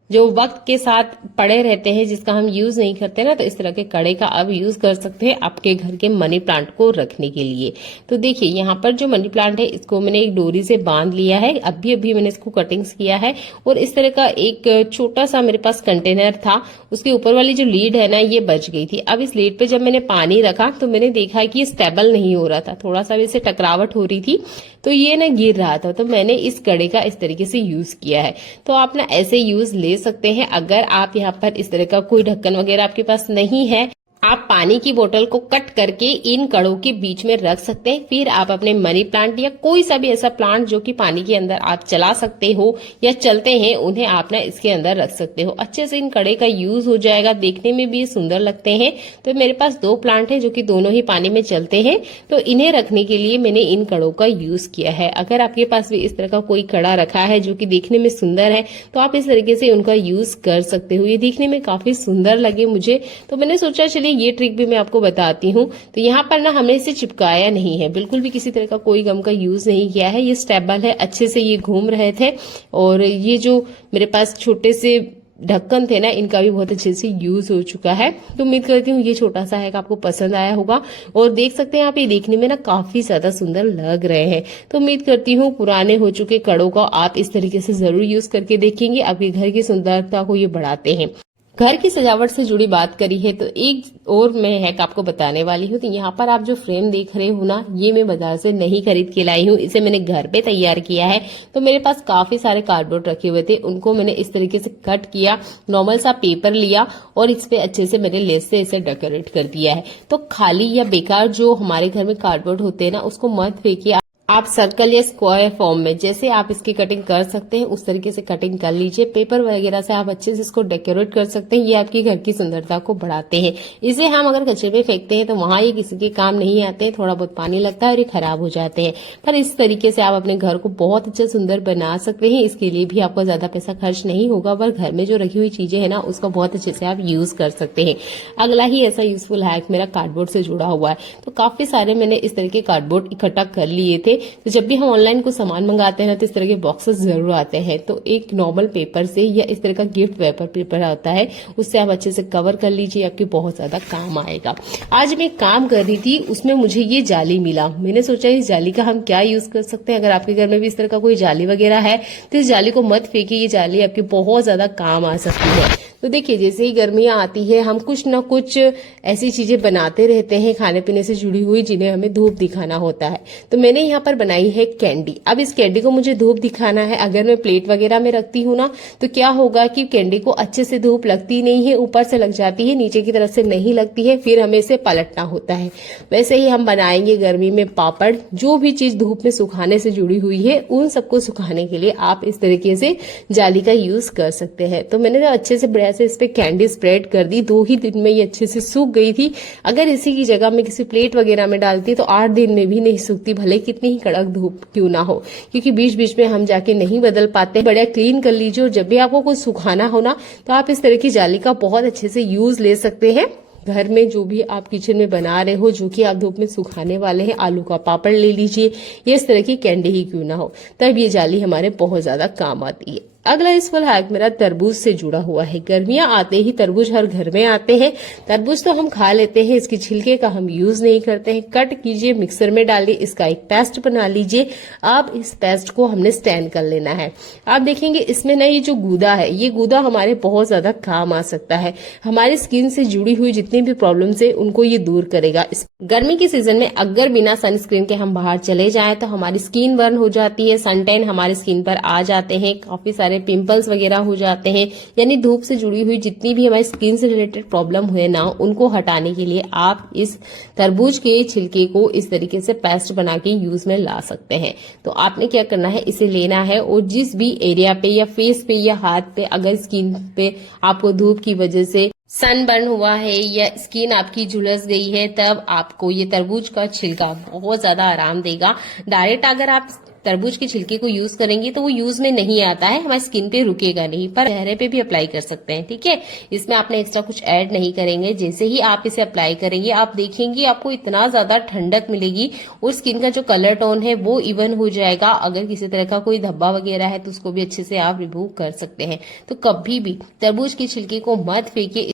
जो वक्त के साथ पड़े रहते हैं जिसका हम यूज नहीं करते ना, तो इस तरह के कड़े का आप यूज कर सकते हैं आपके घर के मनी प्लांट को रखने के लिए। तो देखिए यहाँ पर जो मनी प्लांट है इसको मैंने एक डोरी से बांध लिया है। अभी मैंने इसको कटिंग्स किया है और इस तरह का एक छोटा सा मेरे पास कंटेनर था, उसके ऊपर वाली जो लीड है ना ये बच गई थी। अब इस लीड पे जब मैंने पानी रखा तो मैंने देखा कि ये स्टेबल नहीं हो रहा था, थोड़ा सा इसे टकरावट हो रही थी, तो ये ना गिर रहा था। तो मैंने इस कड़े का इस तरीके से यूज किया है। तो आप ना ऐसे यूज ले सकते हैं। अगर आप यहाँ पर इस तरह का कोई ढक्कन वगैरह आपके पास नहीं है, आप पानी की बोतल को कट करके इन कड़ों के बीच में रख सकते हैं। फिर आप अपने मनी प्लांट या कोई सा भी ऐसा प्लांट जो कि पानी के अंदर आप चला सकते हो या चलते हैं, उन्हें आप ना इसके अंदर रख सकते हो। अच्छे से इन कड़े का यूज हो जाएगा, देखने में भी सुंदर लगते हैं। तो मेरे पास 2 प्लांट हैं जो कि दोनों ही पानी में चलते हैं, तो इन्हें रखने के लिए मैंने इन कड़ों का यूज किया है। अगर आपके पास भी इस तरह का कोई कड़ा रखा है जो कि देखने में सुंदर है, तो आप इस तरीके से उनका यूज कर सकते हो। ये देखने में काफी सुंदर लगे मुझे, तो मैंने सोचा चलिए ये ट्रिक भी मैं आपको बताती हूँ। तो यहाँ पर ना हमने इसे चिपकाया नहीं है, बिल्कुल भी किसी तरह का कोई गम का यूज नहीं किया है। ये स्टेबल है, अच्छे से ये घूम रहे थे। और ये जो मेरे पास छोटे से ढक्कन थे ना, इनका भी बहुत अच्छे से यूज हो चुका है। तो उम्मीद करती हूँ ये छोटा सा है आपको पसंद आया होगा। और देख सकते हैं आप, ये देखने में ना काफी ज्यादा सुंदर लग रहे हैं। तो उम्मीद करती हूँ पुराने हो चुके कड़ों का आप इस तरीके से जरूर यूज करके देखेंगे, आपके घर की सुंदरता को ये बढ़ाते हैं। घर की सजावट से जुड़ी बात करी है तो एक और मैं हैक आपको बताने वाली हूँ। तो यहाँ पर आप जो फ्रेम देख रहे हो ना, ये मैं बाजार से नहीं खरीद के लाई हूँ, इसे मैंने घर पे तैयार किया है। तो मेरे पास काफी सारे कार्डबोर्ड रखे हुए थे, उनको मैंने इस तरीके से कट किया, नॉर्मल सा पेपर लिया और इस पे अच्छे से मैंने लेस से इसे डेकोरेट कर दिया है। तो खाली या बेकार जो हमारे घर में कार्डबोर्ड होते हैं ना, उसको मत फेंकिए, आप सर्कल या स्क्वायर फॉर्म में जैसे आप इसकी कटिंग कर सकते हैं उस तरीके से कटिंग कर लीजिए। पेपर वगैरह से आप अच्छे से इसको डेकोरेट कर सकते हैं, ये आपकी घर की सुंदरता को बढ़ाते हैं। इसे हम अगर कचरे में फेंकते हैं तो वहां ये किसी के काम नहीं आते हैं, थोड़ा बहुत पानी लगता है और ये खराब हो जाते हैं। पर इस तरीके से आप अपने घर को बहुत अच्छा सुंदर बना सकते हैं। इसके लिए भी आपको ज्यादा पैसा खर्च नहीं होगा, पर घर में जो रखी हुई चीजें है ना, उसका बहुत अच्छे से आप यूज कर सकते हैं। अगला ही ऐसा यूजफुल हैक मेरा कार्डबोर्ड से जुड़ा हुआ है। तो काफी सारे मैंने इस तरह के कार्डबोर्ड इकट्ठा कर लिए थे। तो जब भी हम ऑनलाइन को सामान मंगाते हैं ना, तो इस तरह के बॉक्सेस जरूर आते हैं। तो एक नॉर्मल पेपर से या इस तरह का गिफ्ट पेपर आता है, उससे आप अच्छे से कवर कर लीजिए, आपके बहुत ज्यादा काम आएगा। आज मैं काम कर रही थी, उसमें मुझे ये जाली मिला। मैंने सोचा इस जाली का हम क्या यूज कर सकते हैं। अगर आपके घर में भी इस तरह का कोई जाली वगैरह है तो इस जाली को मत फेंकिए, ये जाली आपके बहुत ज्यादा काम आ सकती है। तो देखिए, जैसे ही गर्मियां आती है हम कुछ ना कुछ ऐसी चीजें बनाते रहते हैं खाने पीने से जुड़ी हुई, जिन्हें हमें धूप दिखाना होता है। तो मैंने यहाँ पर बनाई है कैंडी। अब इस कैंडी को मुझे धूप दिखाना है। अगर मैं प्लेट वगैरह में रखती हूँ ना, तो क्या होगा कि कैंडी को अच्छे से धूप लगती नहीं है, ऊपर से लग जाती है, नीचे की तरफ से नहीं लगती है, फिर हमें इसे पलटना होता है। वैसे ही हम बनाएंगे गर्मी में पापड़। जो भी चीज धूप में सुखाने से जुड़ी हुई है, उन सबको सुखाने के लिए आप इस तरीके से जाली का यूज कर सकते हैं। तो मैंने अच्छे से बढ़िया से इस पे कैंडी स्प्रेड कर दी। 2 ही दिन में ये अच्छे से सूख गई थी। अगर इसी की जगह में किसी प्लेट वगैरह में डालती तो 8 दिन में भी नहीं सूखती, भले कितनी ही कड़क धूप क्यों ना हो, क्योंकि बीच बीच में हम जाके नहीं बदल पाते। बढ़िया क्लीन कर लीजिए और जब भी आपको कुछ सुखाना हो ना, तो आप इस तरह की जाली का बहुत अच्छे से यूज ले सकते हैं। घर में जो भी आप किचन में बना रहे हो, जो कि आप धूप में सुखाने वाले हैं, आलू का पापड़ ले लीजिए, ये इस तरह की कैंडी ही क्यों ना हो, तब ये जाली हमारे बहुत ज्यादा काम आती है। अगला यूजफुल हैक मेरा तरबूज से जुड़ा हुआ है। गर्मियां आते ही तरबूज हर घर में आते हैं। तरबूज तो हम खा लेते हैं, इसके छिलके का हम यूज नहीं करते हैं। कट कीजिए, मिक्सर में डालिए, इसका एक पेस्ट बना लीजिए। अब इस पेस्ट को हमने स्टैंड कर लेना है। आप देखेंगे इसमें ना ये जो गूदा है, ये गूदा हमारे बहुत ज्यादा काम आ सकता है। हमारी स्किन से जुड़ी हुई जितनी भी प्रॉब्लम्स है, उनको ये दूर करेगा। गर्मी के सीजन में अगर बिना सनस्क्रीन के हम बाहर चले जाएं तो हमारी स्किन बर्न हो जाती है, सन टैन हमारी स्किन पर आ जाते हैं, काफी सारे पिंपल्स वगैरह हो जाते हैं। यानी धूप से जुड़ी हुई जितनी भी हमारी स्किन से रिलेटेड प्रॉब्लम हुए ना, उनको हटाने के लिए आप इस तरबूज के छिलके को इस तरीके से पेस्ट बना के यूज में ला सकते हैं। तो आपने क्या करना है, इसे लेना है और जिस भी एरिया पे या फेस पे या हाथ पे अगर स्किन पे आपको धूप की वजह से सनबर्न हुआ है या स्किन आपकी झुलस गई है, तब आपको ये तरबूज का छिलका बहुत ज्यादा आराम देगा। डायरेक्ट अगर आप तरबूज के छिलके को यूज करेंगे तो वो यूज में नहीं आता है, हमारी स्किन पे रुकेगा नहीं, पर चेहरे पे भी अप्लाई कर सकते हैं। ठीक है, इसमें आपने एक्स्ट्रा कुछ ऐड नहीं करेंगे। जैसे ही आप इसे अप्लाई करेंगे, आप देखेंगे आपको इतना ज्यादा ठंडक मिलेगी और स्किन का जो कलर टोन है वो इवन हो जाएगा। अगर किसी तरह का कोई धब्बा वगैरह है तो उसको भी अच्छे से आप रिमूव कर सकते हैं। तो कभी भी तरबूज के छिलके को मत फेंकिए।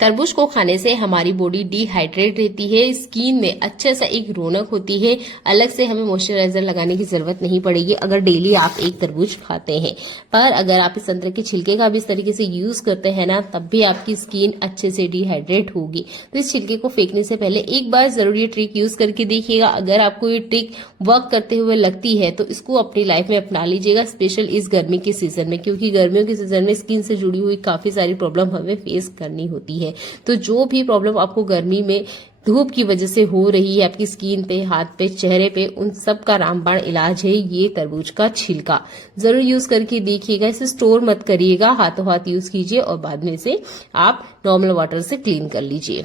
तरबूज को खाने से हमारी बॉडी डिहाइड्रेट रहती है, स्किन में अच्छा सा एक रौनक होती है। अलग से हमें मॉइस्चराइजर लगाने की जरूरत नहीं पड़ेगी अगर डेली आप एक तरबूज खाते हैं। पर अगर आप इस संतरे के छिलके का भी इस तरीके से यूज करते हैं ना, तब भी आपकी स्किन अच्छे से डिहाइड्रेट होगी। तो इस छिलके को फेंकने से पहले एक बार जरूर ये ट्रिक यूज करके देखिएगा। अगर आपको ये ट्रिक वर्क करते हुए लगती है तो इसको अपनी लाइफ में अपना लीजिएगा, स्पेशल इस गर्मी के सीजन में, क्योंकि गर्मियों के सीजन में स्किन से जुड़ी हुई काफी सारी प्रॉब्लम हमें फेस करनी होती है। तो जो भी प्रॉब्लम आपको गर्मी में धूप की वजह से हो रही है, आपकी स्किन पे, हाथ पे, चेहरे पे, उन सब का रामबाण इलाज है ये तरबूज का छिलका। जरूर यूज करके देखिएगा। इसे स्टोर मत करिएगा, हाथों हाथ यूज कीजिए और बाद में इसे आप नॉर्मल वाटर से क्लीन कर लीजिए।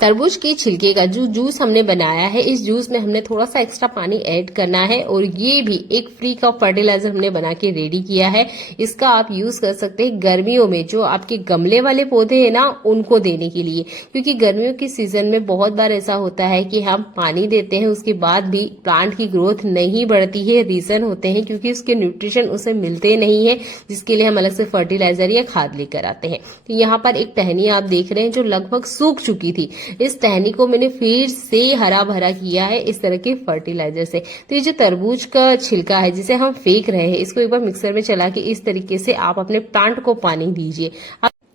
तरबूज के छिलके का जो जूस हमने बनाया है, इस जूस में हमने थोड़ा सा एक्स्ट्रा पानी ऐड करना है और ये भी एक फ्री का फर्टिलाइजर हमने बना के रेडी किया है। इसका आप यूज कर सकते हैं गर्मियों में जो आपके गमले वाले पौधे हैं ना, उनको देने के लिए, क्योंकि गर्मियों के सीजन में बहुत बार ऐसा होता है कि हम पानी देते हैं, उसके बाद भी प्लांट की ग्रोथ नहीं बढ़ती है। रीजन होते हैं क्योंकि उसके न्यूट्रिशन उसे मिलते नहीं है, जिसके लिए हम अलग से फर्टिलाइजर या खाद लेकर आते हैं। तो यहाँ पर एक टहनी आप देख रहे हैं जो लगभग सूख चुकी थी। इस टहनी को मैंने फिर से हरा भरा किया है इस तरह के फर्टिलाइजर से। तो ये जो तरबूज का छिलका है जिसे हम फेंक रहे हैं, इसको एक बार मिक्सर में चला के इस तरीके से आप अपने प्लांट को पानी दीजिए।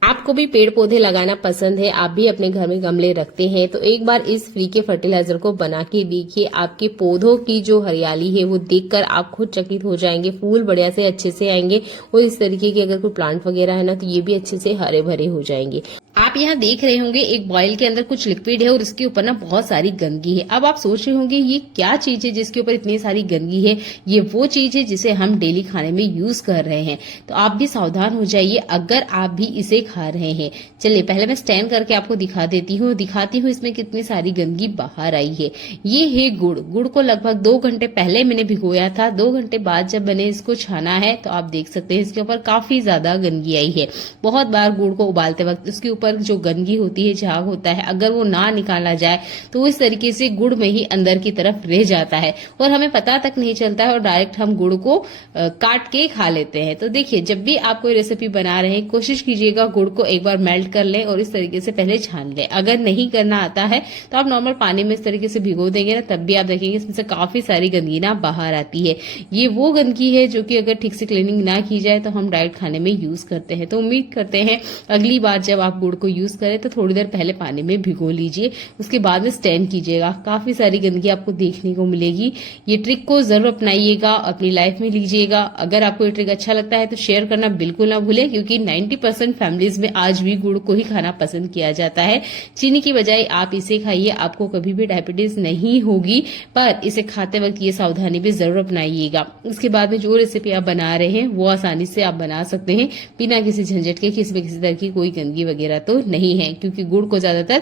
आपको भी पेड़ पौधे लगाना पसंद है, आप भी अपने घर में गमले रखते हैं, तो एक बार इस फ्री के फर्टिलाइजर को बना के देखिए। आपके पौधों की जो हरियाली है वो देखकर आप खुद चकित हो जाएंगे। फूल बढ़िया से अच्छे से आएंगे और इस तरीके के अगर कोई प्लांट वगैरह है ना तो ये भी अच्छे से हरे भरे हो जाएंगे। आप यहाँ देख रहे होंगे एक बॉयल के अंदर कुछ लिक्विड है और इसके ऊपर ना बहुत सारी गंदगी है। अब आप सोच रहे होंगे ये क्या चीज है जिसके ऊपर इतनी सारी गंदगी है। ये वो चीज है जिसे हम डेली खाने में यूज कर रहे हैं, तो आप भी सावधान हो जाइए अगर आप भी इसे खा रहे हैं। चलिए पहले मैं स्टैंड करके आपको दिखाती हूँ इसमें कितनी सारी गंदगी बाहर आई है। ये है गुड़ को लगभग 2 घंटे पहले मैंने भिगोया था। 2 घंटे बाद जब मैंने इसको छाना है तो आप देख सकते हैं इसके ऊपर काफी ज्यादा गंदगी आई है। बहुत बार गुड़ को उबालते वक्त उसके ऊपर जो गंदगी होती है, झाग होता है, अगर वो ना निकाला जाए तो इस तरीके से गुड़ में ही अंदर की तरफ रह जाता है और हमें पता तक नहीं चलता है और डायरेक्ट हम गुड़ को काट के खा लेते हैं। तो देखिए जब भी आप कोई रेसिपी बना रहे हैं कोशिश कीजिएगा गुड़ को एक बार मेल्ट कर लें और इस तरीके से पहले छान लें। अगर नहीं करना आता है तो आप नॉर्मल पानी में इस तरीके से भिगो देंगे ना, तब भी आप देखेंगे इसमें से काफी सारी गंदगी ना बाहर आती है। ये वो गंदगी है जो कि अगर ठीक से क्लीनिंग ना की जाए तो हम डायरेक्ट खाने में यूज करते हैं। तो उम्मीद करते हैं अगली बार जब आप गुड़ को यूज करें तो थोड़ी देर पहले पानी में भिगो लीजिए, उसके बाद में स्टैंड कीजिएगा। काफी सारी गंदगी आपको देखने को मिलेगी। ये ट्रिक को जरूर अपनाइएगा, अपनी लाइफ में लीजिएगा। अगर आपको ये ट्रिक अच्छा लगता है तो शेयर करना बिल्कुल ना भूलें, क्योंकि 90% फैमिलीज में आज भी गुड़ को ही खाना पसंद किया जाता है। चीनी की बजाय आप इसे खाइए, आपको कभी भी डायबिटीज नहीं होगी, पर इसे खाते वक्त ये सावधानी भी जरूर अपनाइएगा। इसके बाद में जो रेसिपी आप बना रहे हैं वो आसानी से आप बना सकते हैं बिना किसी झंझट के। किसी तरह की कोई गंदगी वगैरह तो नहीं है, क्योंकि गुड़ को ज्यादातर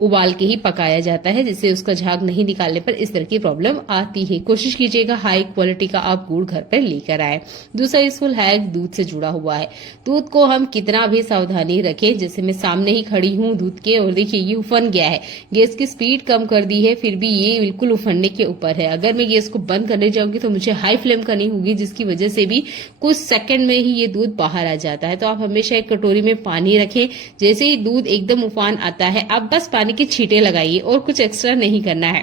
उबाल के ही पकाया जाता है, जिससे उसका झाग नहीं निकालने पर इस तरह की प्रॉब्लम आती है। कोशिश कीजिएगा हाई क्वालिटी का आप गुड़ घर पर लेकर आए। दूसरा यूजफुल हैक दूध से जुड़ा हुआ है। दूध को हम कितना भी सावधानी रखें, जैसे मैं सामने ही खड़ी हूँ दूध के और देखिए ये उफन गया है। गैस की स्पीड कम कर दी है फिर भी ये बिल्कुल उफनने के ऊपर है। अगर मैं गैस को बंद करने जाऊंगी तो मुझे हाई फ्लेम करनी होगी, जिसकी वजह से भी कुछ सेकंड में ही ये दूध बाहर आ जाता है। तो आप हमेशा एक कटोरी में पानी रखें। जैसे ही दूध एकदम उफान आता है आप बस पानी के छींटे लगाइए और कुछ एक्स्ट्रा नहीं करना है।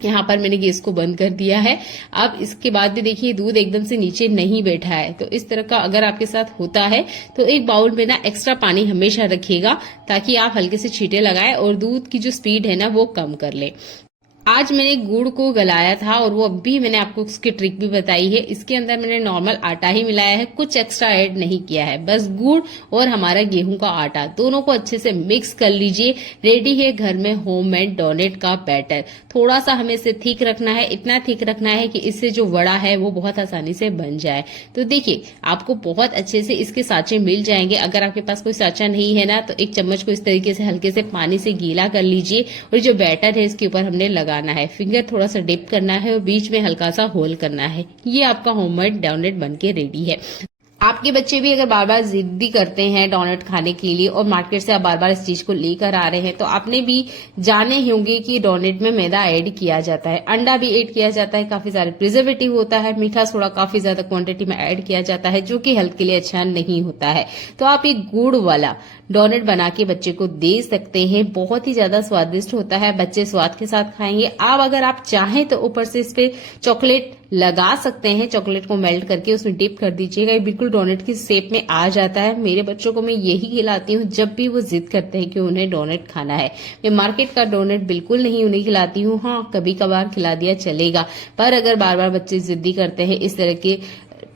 यहाँ पर मैंने गैस को बंद कर दिया है। अब इसके बाद भी देखिए दूध एकदम से नीचे नहीं बैठा है। तो इस तरह का अगर आपके साथ होता है तो एक बाउल में ना एक्स्ट्रा पानी हमेशा रखिएगा, ताकि आप हल्के से छींटे लगाएं और दूध की जो स्पीड है ना वो कम कर ले। आज मैंने गुड़ को गलाया था और वो अभी मैंने आपको उसकी ट्रिक भी बताई है। इसके अंदर मैंने नॉर्मल आटा ही मिलाया है, कुछ एक्स्ट्रा ऐड नहीं किया है। बस गुड़ और हमारा गेहूं का आटा दोनों को अच्छे से मिक्स कर लीजिए। रेडी है घर में होममेड डोनेट का बैटर। थोड़ा सा हमें इसे थिक रखना है, इतना थिक रखना है कि इससे जो वड़ा है वो बहुत आसानी से बन जाए। तो देखिए आपको बहुत अच्छे से इसके साँचे मिल जाएंगे। अगर आपके पास कोई साँचा नहीं है ना तो एक चम्मच को इस तरीके से हल्के से पानी से गीला कर लीजिए और जो बैटर है इसके ऊपर हमने लगा है। फिंगर थोड़ा सा डिप करना है और बीच में हल्का सा होल करना है। ये आपका होममेड डोनेट बनके रेडी है। आपके बच्चे भी अगर बार बार जिद्दी करते हैं डोनट खाने के लिए और मार्केट से आप बार बार इस चीज को लेकर आ रहे हैं, तो आपने भी जाने होंगे कि डोनट में मैदा ऐड किया जाता है, अंडा भी ऐड किया जाता है, काफी सारे प्रिजर्वेटिव होता है, मीठा सोडा काफी ज्यादा क्वांटिटी में ऐड किया जाता है, जो कि हेल्थ के लिए अच्छा नहीं होता है। तो आप एक गुड़ वाला डोनट बना के बच्चे को दे सकते हैं। बहुत ही ज्यादा स्वादिष्ट होता है, बच्चे स्वाद के साथ खाएंगे। अब अगर आप चाहें तो ऊपर से इस पे चॉकलेट लगा सकते हैं। चॉकलेट को मेल्ट करके उसमें डिप कर दीजिएगा, ये बिल्कुल डोनट की शेप में आ जाता है। मेरे बच्चों को मैं यही खिलाती हूँ जब भी वो जिद करते हैं कि उन्हें डोनट खाना है। मैं मार्केट का डोनट बिल्कुल नहीं उन्हें खिलाती हूँ। हाँ, कभी कभार खिला दिया चलेगा, पर अगर बार बार बच्चे जिद्दी करते हैं इस तरह के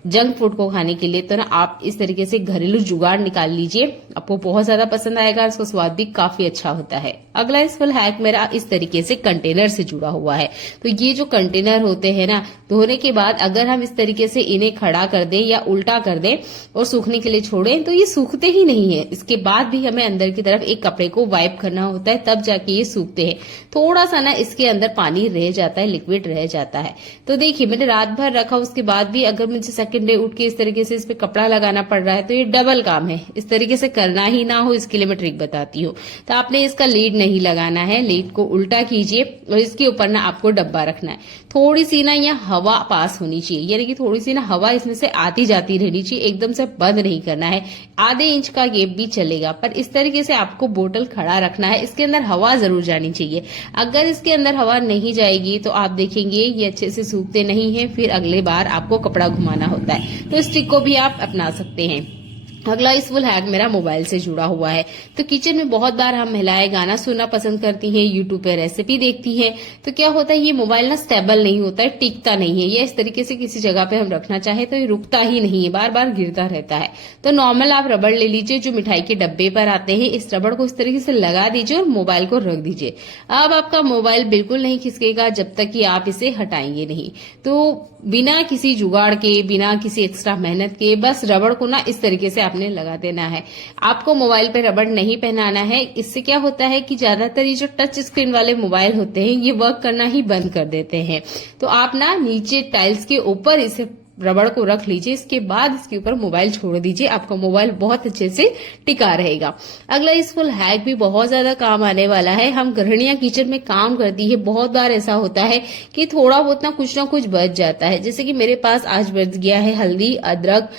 जंक फूड को खाने के लिए, तो ना आप इस तरीके से घरेलू जुगाड़ निकाल लीजिए, आपको बहुत ज्यादा पसंद आएगा। इसका स्वाद भी काफी अच्छा होता है। अगला यूजफुल हैक मेरा इस तरीके से कंटेनर से जुड़ा हुआ है। तो ये जो कंटेनर होते हैं ना, धोने के बाद अगर हम इस तरीके से इन्हें खड़ा कर दें या उल्टा कर दें और सूखने के लिए छोड़ें तो ये सूखते ही नहीं है। इसके बाद भी हमें अंदर की तरफ एक कपड़े को वाइप करना होता है, तब जाके ये सूखते हैं। थोड़ा सा ना इसके अंदर पानी रह जाता है, लिक्विड रह जाता है। तो देखिए मैंने रात भर रखा, उसके बाद भी अगर मुझे सेकंड डे उठ के इस तरीके से इस पे कपड़ा लगाना पड़ रहा है तो ये डबल काम है। इस तरीके से करना ही ना हो, इसके लिए मैं ट्रिक बताती हूँ। तो आपने इसका लीड नहीं लगाना है, लीड को उल्टा कीजिए और इसके ऊपर ना आपको डब्बा रखना है। थोड़ी सी ना यहाँ हवा पास होनी चाहिए, यानी कि थोड़ी सी ना हवा इसमें से आती जाती रहनी चाहिए, एकदम से बंद नहीं करना है। आधे इंच का गैप भी चलेगा, पर इस तरीके से आपको बोतल खड़ा रखना है। इसके अंदर हवा जरूर जानी चाहिए। अगर इसके अंदर हवा नहीं जाएगी तो आप देखेंगे ये अच्छे से सूखते नहीं है, फिर अगले बार आपको कपड़ा घुमाना होता है। तो इस ट्रिक को भी आप अपना सकते हैं। अगला यूजफुल हैक मेरा मोबाइल से जुड़ा हुआ है। तो किचन में बहुत बार हम महिलाएं गाना सुनना पसंद करती हैं, यूट्यूब पे रेसिपी देखती हैं। तो क्या होता है, ये मोबाइल ना स्टेबल नहीं होता है, टिकता नहीं है। ये इस तरीके से किसी जगह पे हम रखना चाहे तो ये रुकता ही नहीं है, बार बार गिरता रहता है। तो नॉर्मल आप रबड़ ले लीजिए जो मिठाई के डब्बे पर आते हैं, इस रबड़ को इस तरीके से लगा दीजिए और मोबाइल को रख दीजिए। अब आपका मोबाइल बिल्कुल नहीं खिसकेगा जब तक कि आप इसे हटाएंगे नहीं। तो बिना किसी जुगाड़ के, बिना किसी एक्स्ट्रा मेहनत के, बस रबड़ को ना इस तरीके से आपने लगा देना है। आपको मोबाइल पे रबड़ नहीं पहनाना है। इससे क्या होता है कि ज्यादातर ये जो टच स्क्रीन वाले मोबाइल होते हैं ये वर्क करना ही बंद कर देते हैं। तो आप ना नीचे टाइल्स के ऊपर इसे रबड़ को रख लीजिए, इसके बाद इसके ऊपर मोबाइल छोड़ दीजिए, आपका मोबाइल बहुत अच्छे से टिका रहेगा। अगला यूजफुल हैक भी बहुत ज्यादा काम आने वाला है। हम गृहिणियां किचन में काम करती है, बहुत बार ऐसा होता है कि थोड़ा बहुत ना कुछ बच जाता है। जैसे कि मेरे पास आज बच गया है हल्दी, अदरक,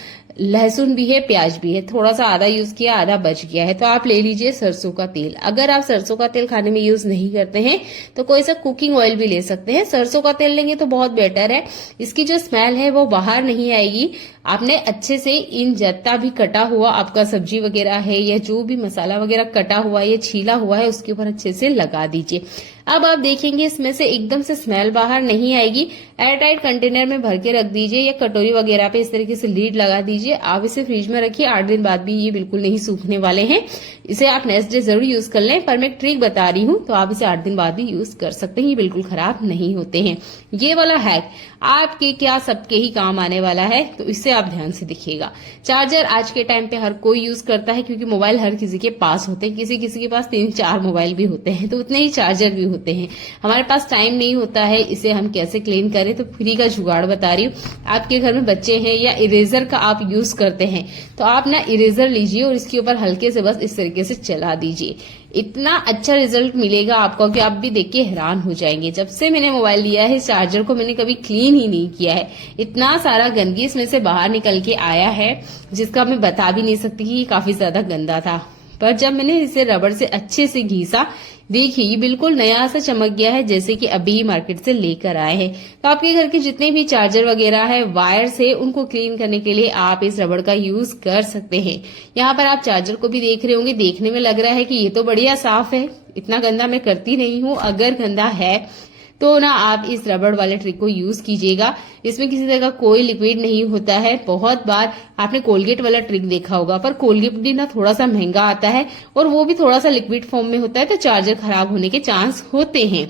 लहसुन भी है, प्याज भी है, थोड़ा सा आधा यूज किया, आधा बच गया है। तो आप ले लीजिए सरसों का तेल। अगर आप सरसों का तेल खाने में यूज नहीं करते हैं तो कोई सा कुकिंग ऑयल भी ले सकते हैं। सरसों का तेल लेंगे तो बहुत बेटर है, इसकी जो स्मेल है वो बाहर नहीं आएगी। आपने अच्छे से इन जितना भी कटा हुआ आपका सब्जी वगैरह है या जो भी मसाला वगैरह कटा हुआ है या छीला हुआ है उसके ऊपर अच्छे से लगा दीजिए। अब आप देखेंगे इसमें से एकदम से स्मेल बाहर नहीं आएगी। एयरटाइट कंटेनर में भर के रख दीजिए या कटोरी वगैरह पे इस तरीके से लीड लगा दीजिए। आप इसे फ्रिज में रखिए, 8 दिन बाद भी ये बिल्कुल नहीं सूखने वाले हैं। इसे आप नेक्स्ट डे जरूर यूज कर लें, पर मैं ट्रिक बता रही हूँ तो आप इसे 8 दिन बाद भी यूज कर सकते हैं, ये बिल्कुल खराब नहीं होते हैं। ये वाला हैक आपके क्या सबके ही काम आने वाला है, तो इससे आप ध्यान से देखिएगा। चार्जर आज के टाइम पे हर कोई यूज करता है क्योंकि मोबाइल हर किसी के पास होते हैं, किसी किसी के पास 3-4 मोबाइल भी होते हैं, तो उतने ही चार्जर भी होते हैं। हमारे पास टाइम नहीं होता है इसे हम कैसे क्लीन करें, तो फ्री का जुगाड़ बता रही हूँ। आपके घर में बच्चे हैं या इरेजर का आप यूज करते हैं तो आप ना इरेजर लीजिए और इसके ऊपर हल्के से बस इस तरीके से चला दीजिए। इतना अच्छा रिजल्ट मिलेगा आपको कि आप भी देख के हैरान हो जाएंगे। जब से मैंने मोबाइल लिया है चार्जर को मैंने कभी क्लीन ही नहीं किया है। इतना सारा गंदगी इसमें से बाहर निकल के आया है जिसका मैं बता भी नहीं सकती कि ये काफी ज्यादा गंदा था। पर जब मैंने इसे रबड़ से अच्छे से घिसा, देखिए ये बिल्कुल नया सा चमक गया है, जैसे कि अभी मार्केट से लेकर आए हैं। तो आपके घर के जितने भी चार्जर वगैरह है, वायर्स है, उनको क्लीन करने के लिए आप इस रबड़ का यूज कर सकते हैं। यहाँ पर आप चार्जर को भी देख रहे होंगे, देखने में लग रहा है कि ये तो बढ़िया साफ है, इतना गंदा मैं करती नहीं हूँ। अगर गंदा है तो ना आप इस रबड़ वाले ट्रिक को यूज कीजिएगा। इसमें किसी तरह का कोई लिक्विड नहीं होता है। बहुत बार आपने कोलगेट वाला ट्रिक देखा होगा, पर कोलगेट भी ना थोड़ा सा महंगा आता है और वो भी थोड़ा सा लिक्विड फॉर्म में होता है, तो चार्जर खराब होने के चांस होते हैं।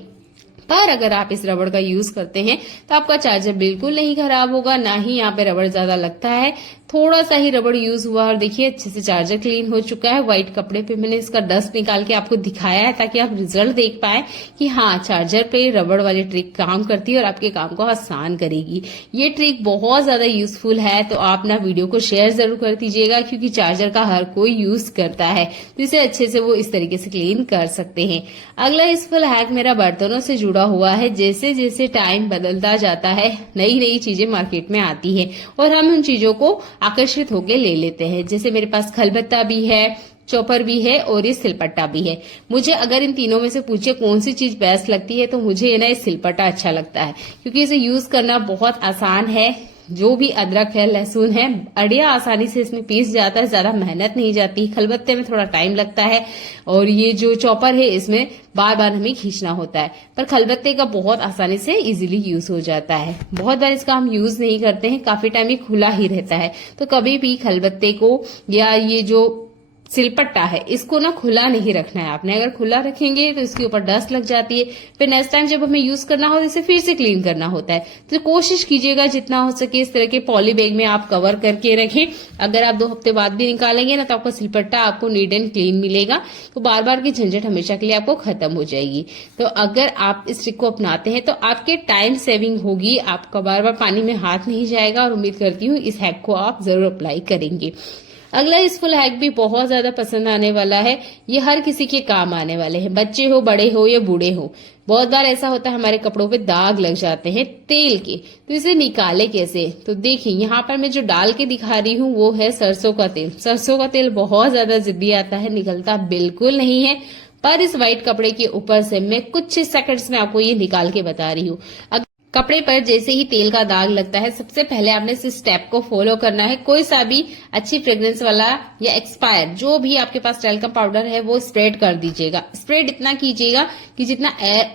पर अगर आप इस रबड़ का यूज करते हैं तो आपका चार्जर बिल्कुल नहीं खराब होगा, ना ही यहाँ पे रबड़ ज्यादा लगता है। थोड़ा सा ही रबड़ यूज हुआ और देखिए अच्छे से चार्जर क्लीन हो चुका है। व्हाइट कपड़े पे मैंने इसका डस्ट निकाल के आपको दिखाया है ताकि आप रिजल्ट देख पाए कि हाँ चार्जर पे रबड़ वाली ट्रिक काम करती है और आपके काम को आसान करेगी। ये ट्रिक बहुत ज्यादा यूजफुल है, तो आप ना वीडियो को शेयर जरूर कर दीजिएगा क्योंकि चार्जर का हर कोई यूज करता है, तो इसे अच्छे से वो इस तरीके से क्लीन कर सकते हैं। अगला यूजफुल हैक मेरा बर्तनों से जुड़ा हुआ है। जैसे जैसे टाइम बदलता जाता है नई नई चीजें मार्केट में आती है और हम उन चीजों को आकर्षित होकर ले लेते हैं। जैसे मेरे पास खलबत्ता भी है, चॉपर भी है और ये सिलपट्टा भी है। मुझे अगर इन तीनों में से पूछे कौन सी चीज बेस्ट लगती है तो मुझे ना ये सिलपट्टा अच्छा लगता है क्योंकि इसे यूज करना बहुत आसान है। जो भी अदरक है, लहसुन है, बढ़िया आसानी से इसमें पीस जाता है, ज्यादा मेहनत नहीं जाती। खलबत्ते में थोड़ा टाइम लगता है और ये जो चॉपर है इसमें बार बार हमें खींचना होता है, पर खलबत्ते का बहुत आसानी से इजीली यूज हो जाता है। बहुत बार इसका हम यूज नहीं करते हैं, काफी टाइम ये खुला ही रहता है। तो कभी भी खलबत्ते को या ये जो सिलपट्टा है इसको ना खुला नहीं रखना है आपने। अगर खुला रखेंगे तो इसके ऊपर डस्ट लग जाती है, फिर नेक्स्ट टाइम जब हमें यूज करना हो तो इसे फिर से क्लीन करना होता है। तो कोशिश कीजिएगा जितना हो सके इस तरह के पॉली बैग में आप कवर करके रखें। अगर आप 2 हफ्ते बाद भी निकालेंगे ना तो आपका सिलपट्टा आपको नीट एंड क्लीन मिलेगा, तो बार बार की झंझट हमेशा के लिए आपको खत्म हो जाएगी। तो अगर आप इस ट्रिक को अपनाते हैं तो आपके टाइम सेविंग होगी, आपका बार बार पानी में हाथ नहीं जाएगा और उम्मीद करती हूँ इस हैक को आप जरूर अप्लाई करेंगे। अगला यूजफुल हैक भी बहुत ज्यादा पसंद आने वाला है। ये हर किसी के काम आने वाले हैं, बच्चे हो, बड़े हो या बूढ़े हो। बहुत बार ऐसा होता है हमारे कपड़ों पे दाग लग जाते हैं तेल के, तो इसे निकाले कैसे? तो देखिए यहाँ पर मैं जो डाल के दिखा रही हूँ वो है सरसों का तेल। सरसों का तेल बहुत ज्यादा जिद्दी आता है, निकलता बिल्कुल नहीं है, पर इस व्हाइट कपड़े के ऊपर से मैं कुछ सेकंड्स में आपको ये निकाल के बता रही हूँ। कपड़े पर जैसे ही तेल का दाग लगता है, सबसे पहले आपने इस स्टेप को फॉलो करना है। कोई सा भी अच्छी फ्रेग्रेंस वाला या एक्सपायर जो भी आपके पास टैल्कम पाउडर है वो स्प्रेड कर दीजिएगा। स्प्रेड इतना कीजिएगा कि जितना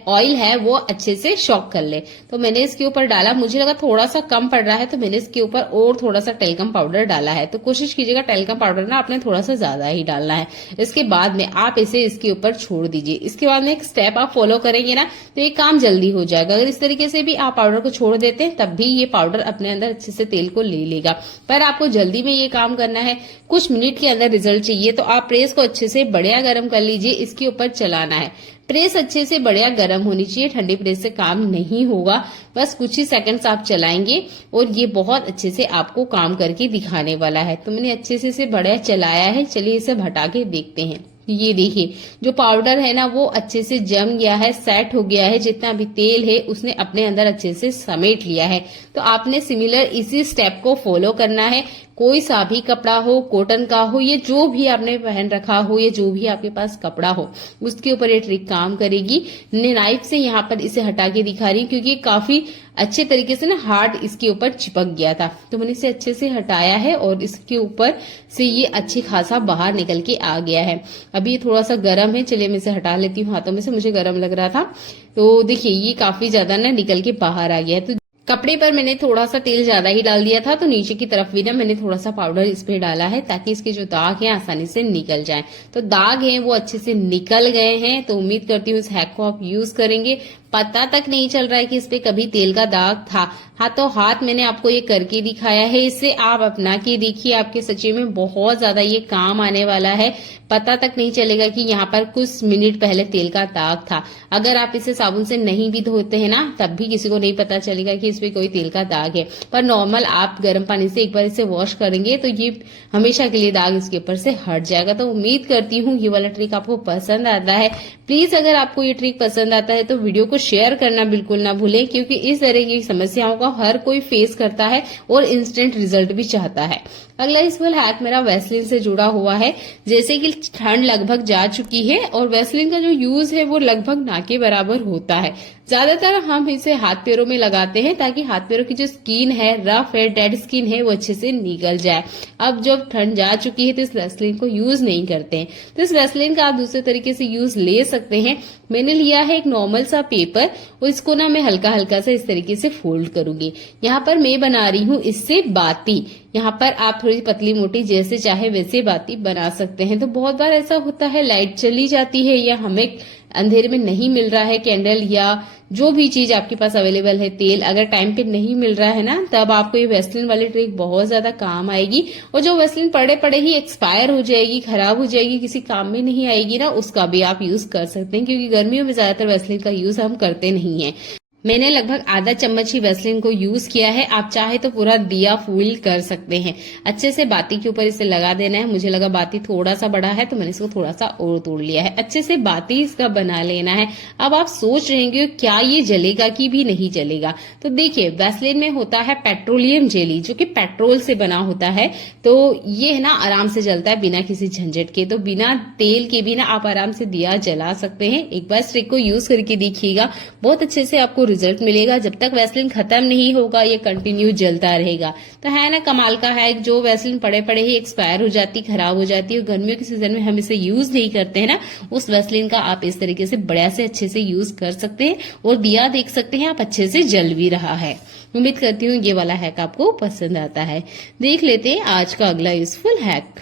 ऑयल है वो अच्छे से शॉक कर ले। तो मैंने इसके ऊपर डाला, मुझे लगा थोड़ा सा कम पड़ रहा है तो मैंने इसके ऊपर और थोड़ा सा टैल्कम पाउडर डाला है। तो कोशिश कीजिएगा टैल्कम पाउडर ना आपने थोड़ा सा ज्यादा ही डालना है। इसके बाद में आप इसे इसके ऊपर छोड़ दीजिए। इसके बाद में एक स्टेप आप फॉलो करेंगे ना तो ये काम जल्दी हो जाएगा। अगर इस तरीके से भी आप पाउडर को छोड़ देते हैं तब भी ये पाउडर अपने अंदर अच्छे से तेल को ले लेगा। पर आपको जल्दी में ये काम करना है, कुछ मिनट के अंदर रिजल्ट चाहिए तो आप प्रेस को अच्छे से बढ़िया गर्म कर लीजिए। इसके ऊपर चलाना है, प्रेस अच्छे से बढ़िया गर्म होनी चाहिए। ठंडी प्रेस से काम नहीं होगा, बस कुछ ही सेकंड्स आप चलाएंगे और ये बहुत अच्छे से आपको काम करके दिखाने वाला है। तो मैंने अच्छे से इसे बढ़िया चलाया है। चलिए इसे हटा के देखते हैं। ये देखिए जो पाउडर है ना वो अच्छे से जम गया है, सेट हो गया है। जितना भी तेल है उसने अपने अंदर अच्छे से समेट लिया है। तो आपने सिमिलर इसी स्टेप को फॉलो करना है। कोई सा भी कपड़ा हो, कॉटन का हो, ये जो भी आपने पहन रखा हो, ये जो भी आपके पास कपड़ा हो, उसके ऊपर ये ट्रिक काम करेगी। मैं नाइफ से यहाँ पर इसे हटा के दिखा रही हूँ क्योंकि काफी अच्छे तरीके से ना हार्ड इसके ऊपर चिपक गया था। तो मैंने इसे अच्छे से हटाया है और इसके ऊपर से ये अच्छी खासा बाहर निकल के आ गया है। अभी ये थोड़ा सा गर्म है, चलिए मैं इसे हटा लेती हूँ हाथों में से, मुझे गर्म लग रहा था। तो देखिए ये काफी ज्यादा ना निकल के बाहर आ गया है। तो कपड़े पर मैंने थोड़ा सा तेल ज्यादा ही डाल दिया था तो नीचे की तरफ भी ना मैंने थोड़ा सा पाउडर इस पे डाला है ताकि इसके जो दाग हैं आसानी से निकल जाएं। तो दाग हैं वो अच्छे से निकल गए हैं। तो उम्मीद करती हूँ इस हैक को आप यूज करेंगे। पता तक नहीं चल रहा है कि इस पे कभी तेल का दाग था। हाथों हाथ मैंने आपको ये करके दिखाया है। इसे आप अपना के देखिए, आपके सच्चे में बहुत ज्यादा ये काम आने वाला है। पता तक नहीं चलेगा कि यहाँ पर कुछ मिनट पहले तेल का दाग था। अगर आप इसे साबुन से नहीं भी धोते हैं ना तब भी किसी को नहीं पता चलेगा कि इस पे कोई तेल का दाग है। पर नॉर्मल आप गर्म पानी से एक बार इसे वॉश करेंगे तो ये हमेशा के लिए दाग इसके ऊपर से हट जाएगा। तो उम्मीद करती हूँ ये वाला ट्रिक आपको पसंद आता है। प्लीज अगर आपको ये ट्रिक पसंद आता है तो वीडियो को शेयर करना बिल्कुल ना भूलें क्योंकि इस तरह की समस्याओं का हर कोई फेस करता है और इंस्टेंट रिजल्ट भी चाहता है। अगला यूजफुल हैक मेरा वैसलीन से जुड़ा हुआ है। जैसे कि ठंड लगभग जा चुकी है और वैसलीन का जो यूज है वो लगभग ना के बराबर होता है। ज्यादातर हम इसे हाथ पैरों में लगाते हैं ताकि हाथ पैरों की जो स्किन है, रफ है, डेड स्किन है, वो अच्छे से निकल जाए। अब जब ठंड जा चुकी है तो इस वैसलीन को यूज नहीं करते हैं। तो इस वैसलीन का आप दूसरे तरीके से यूज ले सकते हैं। मैंने लिया है एक नॉर्मल सा पेपर और इसको ना मैं हल्का हल्का सा इस तरीके से फोल्ड करूंगी। यहाँ पर मैं बना रही हूँ इससे बाती। यहाँ पर आप थोड़ी पतली मोटी जैसे चाहे वैसे बाती बना सकते हैं। तो बहुत बार ऐसा होता है लाइट चली जाती है या हमें अंधेरे में नहीं मिल रहा है कैंडल या जो भी चीज आपके पास अवेलेबल है, तेल अगर टाइम पे नहीं मिल रहा है ना तब आपको ये वैसलीन वाली ट्रिक बहुत ज्यादा काम आएगी। और जो वैसलीन पड़े पड़े ही एक्सपायर हो जाएगी, खराब हो जाएगी, किसी काम में नहीं आएगी ना, उसका भी आप यूज कर सकते हैं क्योंकि गर्मियों में ज्यादातर वैसलीन का यूज हम करते नहीं है। मैंने लगभग आधा चम्मच ही वैसलीन को यूज किया है। आप चाहे तो पूरा दिया फुल कर सकते हैं। अच्छे से बाती के ऊपर इसे लगा देना है। मुझे लगा बाती थोड़ा सा बड़ा है तो मैंने इसको थोड़ा सा और तोड़ लिया है। अच्छे से बाती इसका बना लेना है। अब आप सोच रहे होंगे क्या ये जलेगा कि भी नहीं जलेगा। तो देखिए वैसलीन में होता है पेट्रोलियम जेली जो कि पेट्रोल से बना होता है। तो ये है ना आराम से जलता है बिना किसी झंझट के। तो बिना तेल के भी ना आप आराम से दिया जला सकते हैं। एक बार इस ट्रिक को यूज करके देखिएगा, बहुत अच्छे से आपको रिजल्ट मिलेगा। जब तक वैसलीन खत्म नहीं होगा ये कंटिन्यू जलता रहेगा। तो है ना कमाल का है। जो वैसलीन पड़े पड़े ही एक्सपायर हो जाती, खराब हो जाती है और गर्मियों के सीजन में हम इसे यूज नहीं करते हैं ना, उस वैसलीन का आप इस तरीके से बढ़िया से अच्छे से यूज कर सकते हैं और दिया देख सकते हैं आप अच्छे से जल भी रहा है। उम्मीद करती हूँ ये वाला हैक आपको पसंद आता है। देख लेते हैं आज का अगला यूजफुल हैक।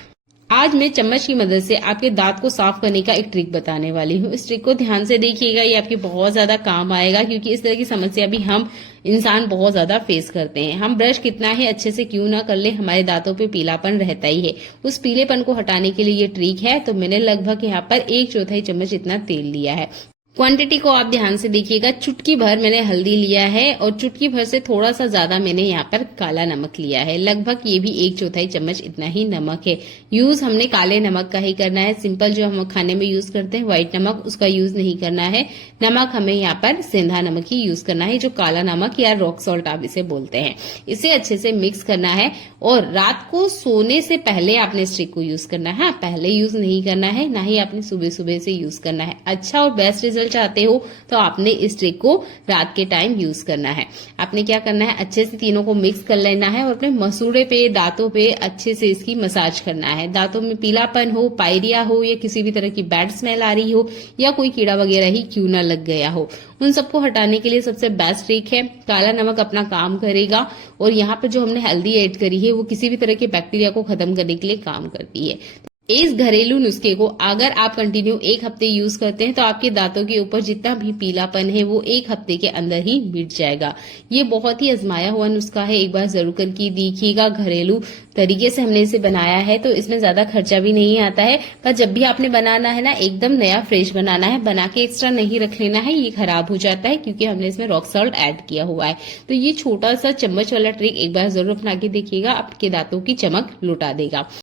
आज मैं चम्मच की मदद से आपके दांत को साफ करने का एक ट्रिक बताने वाली हूँ। इस ट्रिक को ध्यान से देखिएगा, ये आपके बहुत ज्यादा काम आएगा क्योंकि इस तरह की समस्या भी हम इंसान बहुत ज्यादा फेस करते हैं। हम ब्रश कितना ही अच्छे से क्यों ना कर ले, हमारे दांतों पे पीलापन रहता ही है। उस पीलेपन को हटाने के लिए ये ट्रिक है। तो मैंने लगभग यहाँ पर 1/4 चम्मच इतना तेल लिया है। क्वांटिटी को आप ध्यान से देखिएगा। चुटकी भर मैंने हल्दी लिया है और चुटकी भर से थोड़ा सा ज्यादा मैंने यहाँ पर काला नमक लिया है। लगभग ये भी 1/4 चम्मच इतना ही नमक है। यूज हमने काले नमक का ही करना है। सिंपल जो हम खाने में यूज करते हैं व्हाइट नमक, उसका यूज नहीं करना है। नमक हमें यहाँ पर सेंधा नमक ही यूज करना है, जो काला नमक या रॉक सॉल्ट आप इसे बोलते हैं। इसे अच्छे से मिक्स करना है और रात को सोने से पहले आपने इस ट्रिक को यूज करना है। पहले यूज नहीं करना है, ना ही आपने सुबह सुबह से यूज करना है। अच्छा और बेस्ट रिजल्ट नेचुरल चाहते हो तो आपने इस ट्रिक को रात के टाइम यूज करना है। आपने क्या करना है, अच्छे से तीनों को मिक्स कर लेना है और अपने मसूड़े पे, दांतों पे अच्छे से इसकी मसाज करना है। दांतों में पीलापन हो, पायरिया हो या किसी भी तरह की बैड स्मेल आ रही हो या कोई कीड़ा वगैरह ही क्यों ना लग गया हो, उन सबको हटाने के लिए सबसे बेस्ट ट्रिक है काला नमक अपना काम करेगा। और यहाँ पे जो हमने हल्दी ऐड करी है वो किसी भी तरह के बैक्टीरिया को खत्म करने के लिए काम करती है। इस घरेलू नुस्खे को अगर आप कंटिन्यू 1 हफ्ते यूज करते हैं तो आपके दांतों के ऊपर जितना भी पीलापन है वो 1 हफ्ते के अंदर ही मिट जाएगा। ये बहुत ही आजमाया हुआ नुस्खा है, एक बार जरूर करके देखिएगा। घरेलू तरीके से हमने इसे बनाया है तो इसमें ज्यादा खर्चा भी नहीं आता है। पर जब भी आपने बनाना है ना, एकदम नया फ्रेश बनाना है, बना के एक्स्ट्रा नहीं रख लेना है, ये खराब हो जाता है क्योंकि हमने इसमें रॉक सॉल्ट ऐड किया हुआ है। तो ये छोटा सा चम्मच वाला ट्रिक एक बार जरूर अपना के देखिएगा, आपके दांतों की चमक लुटा देगा।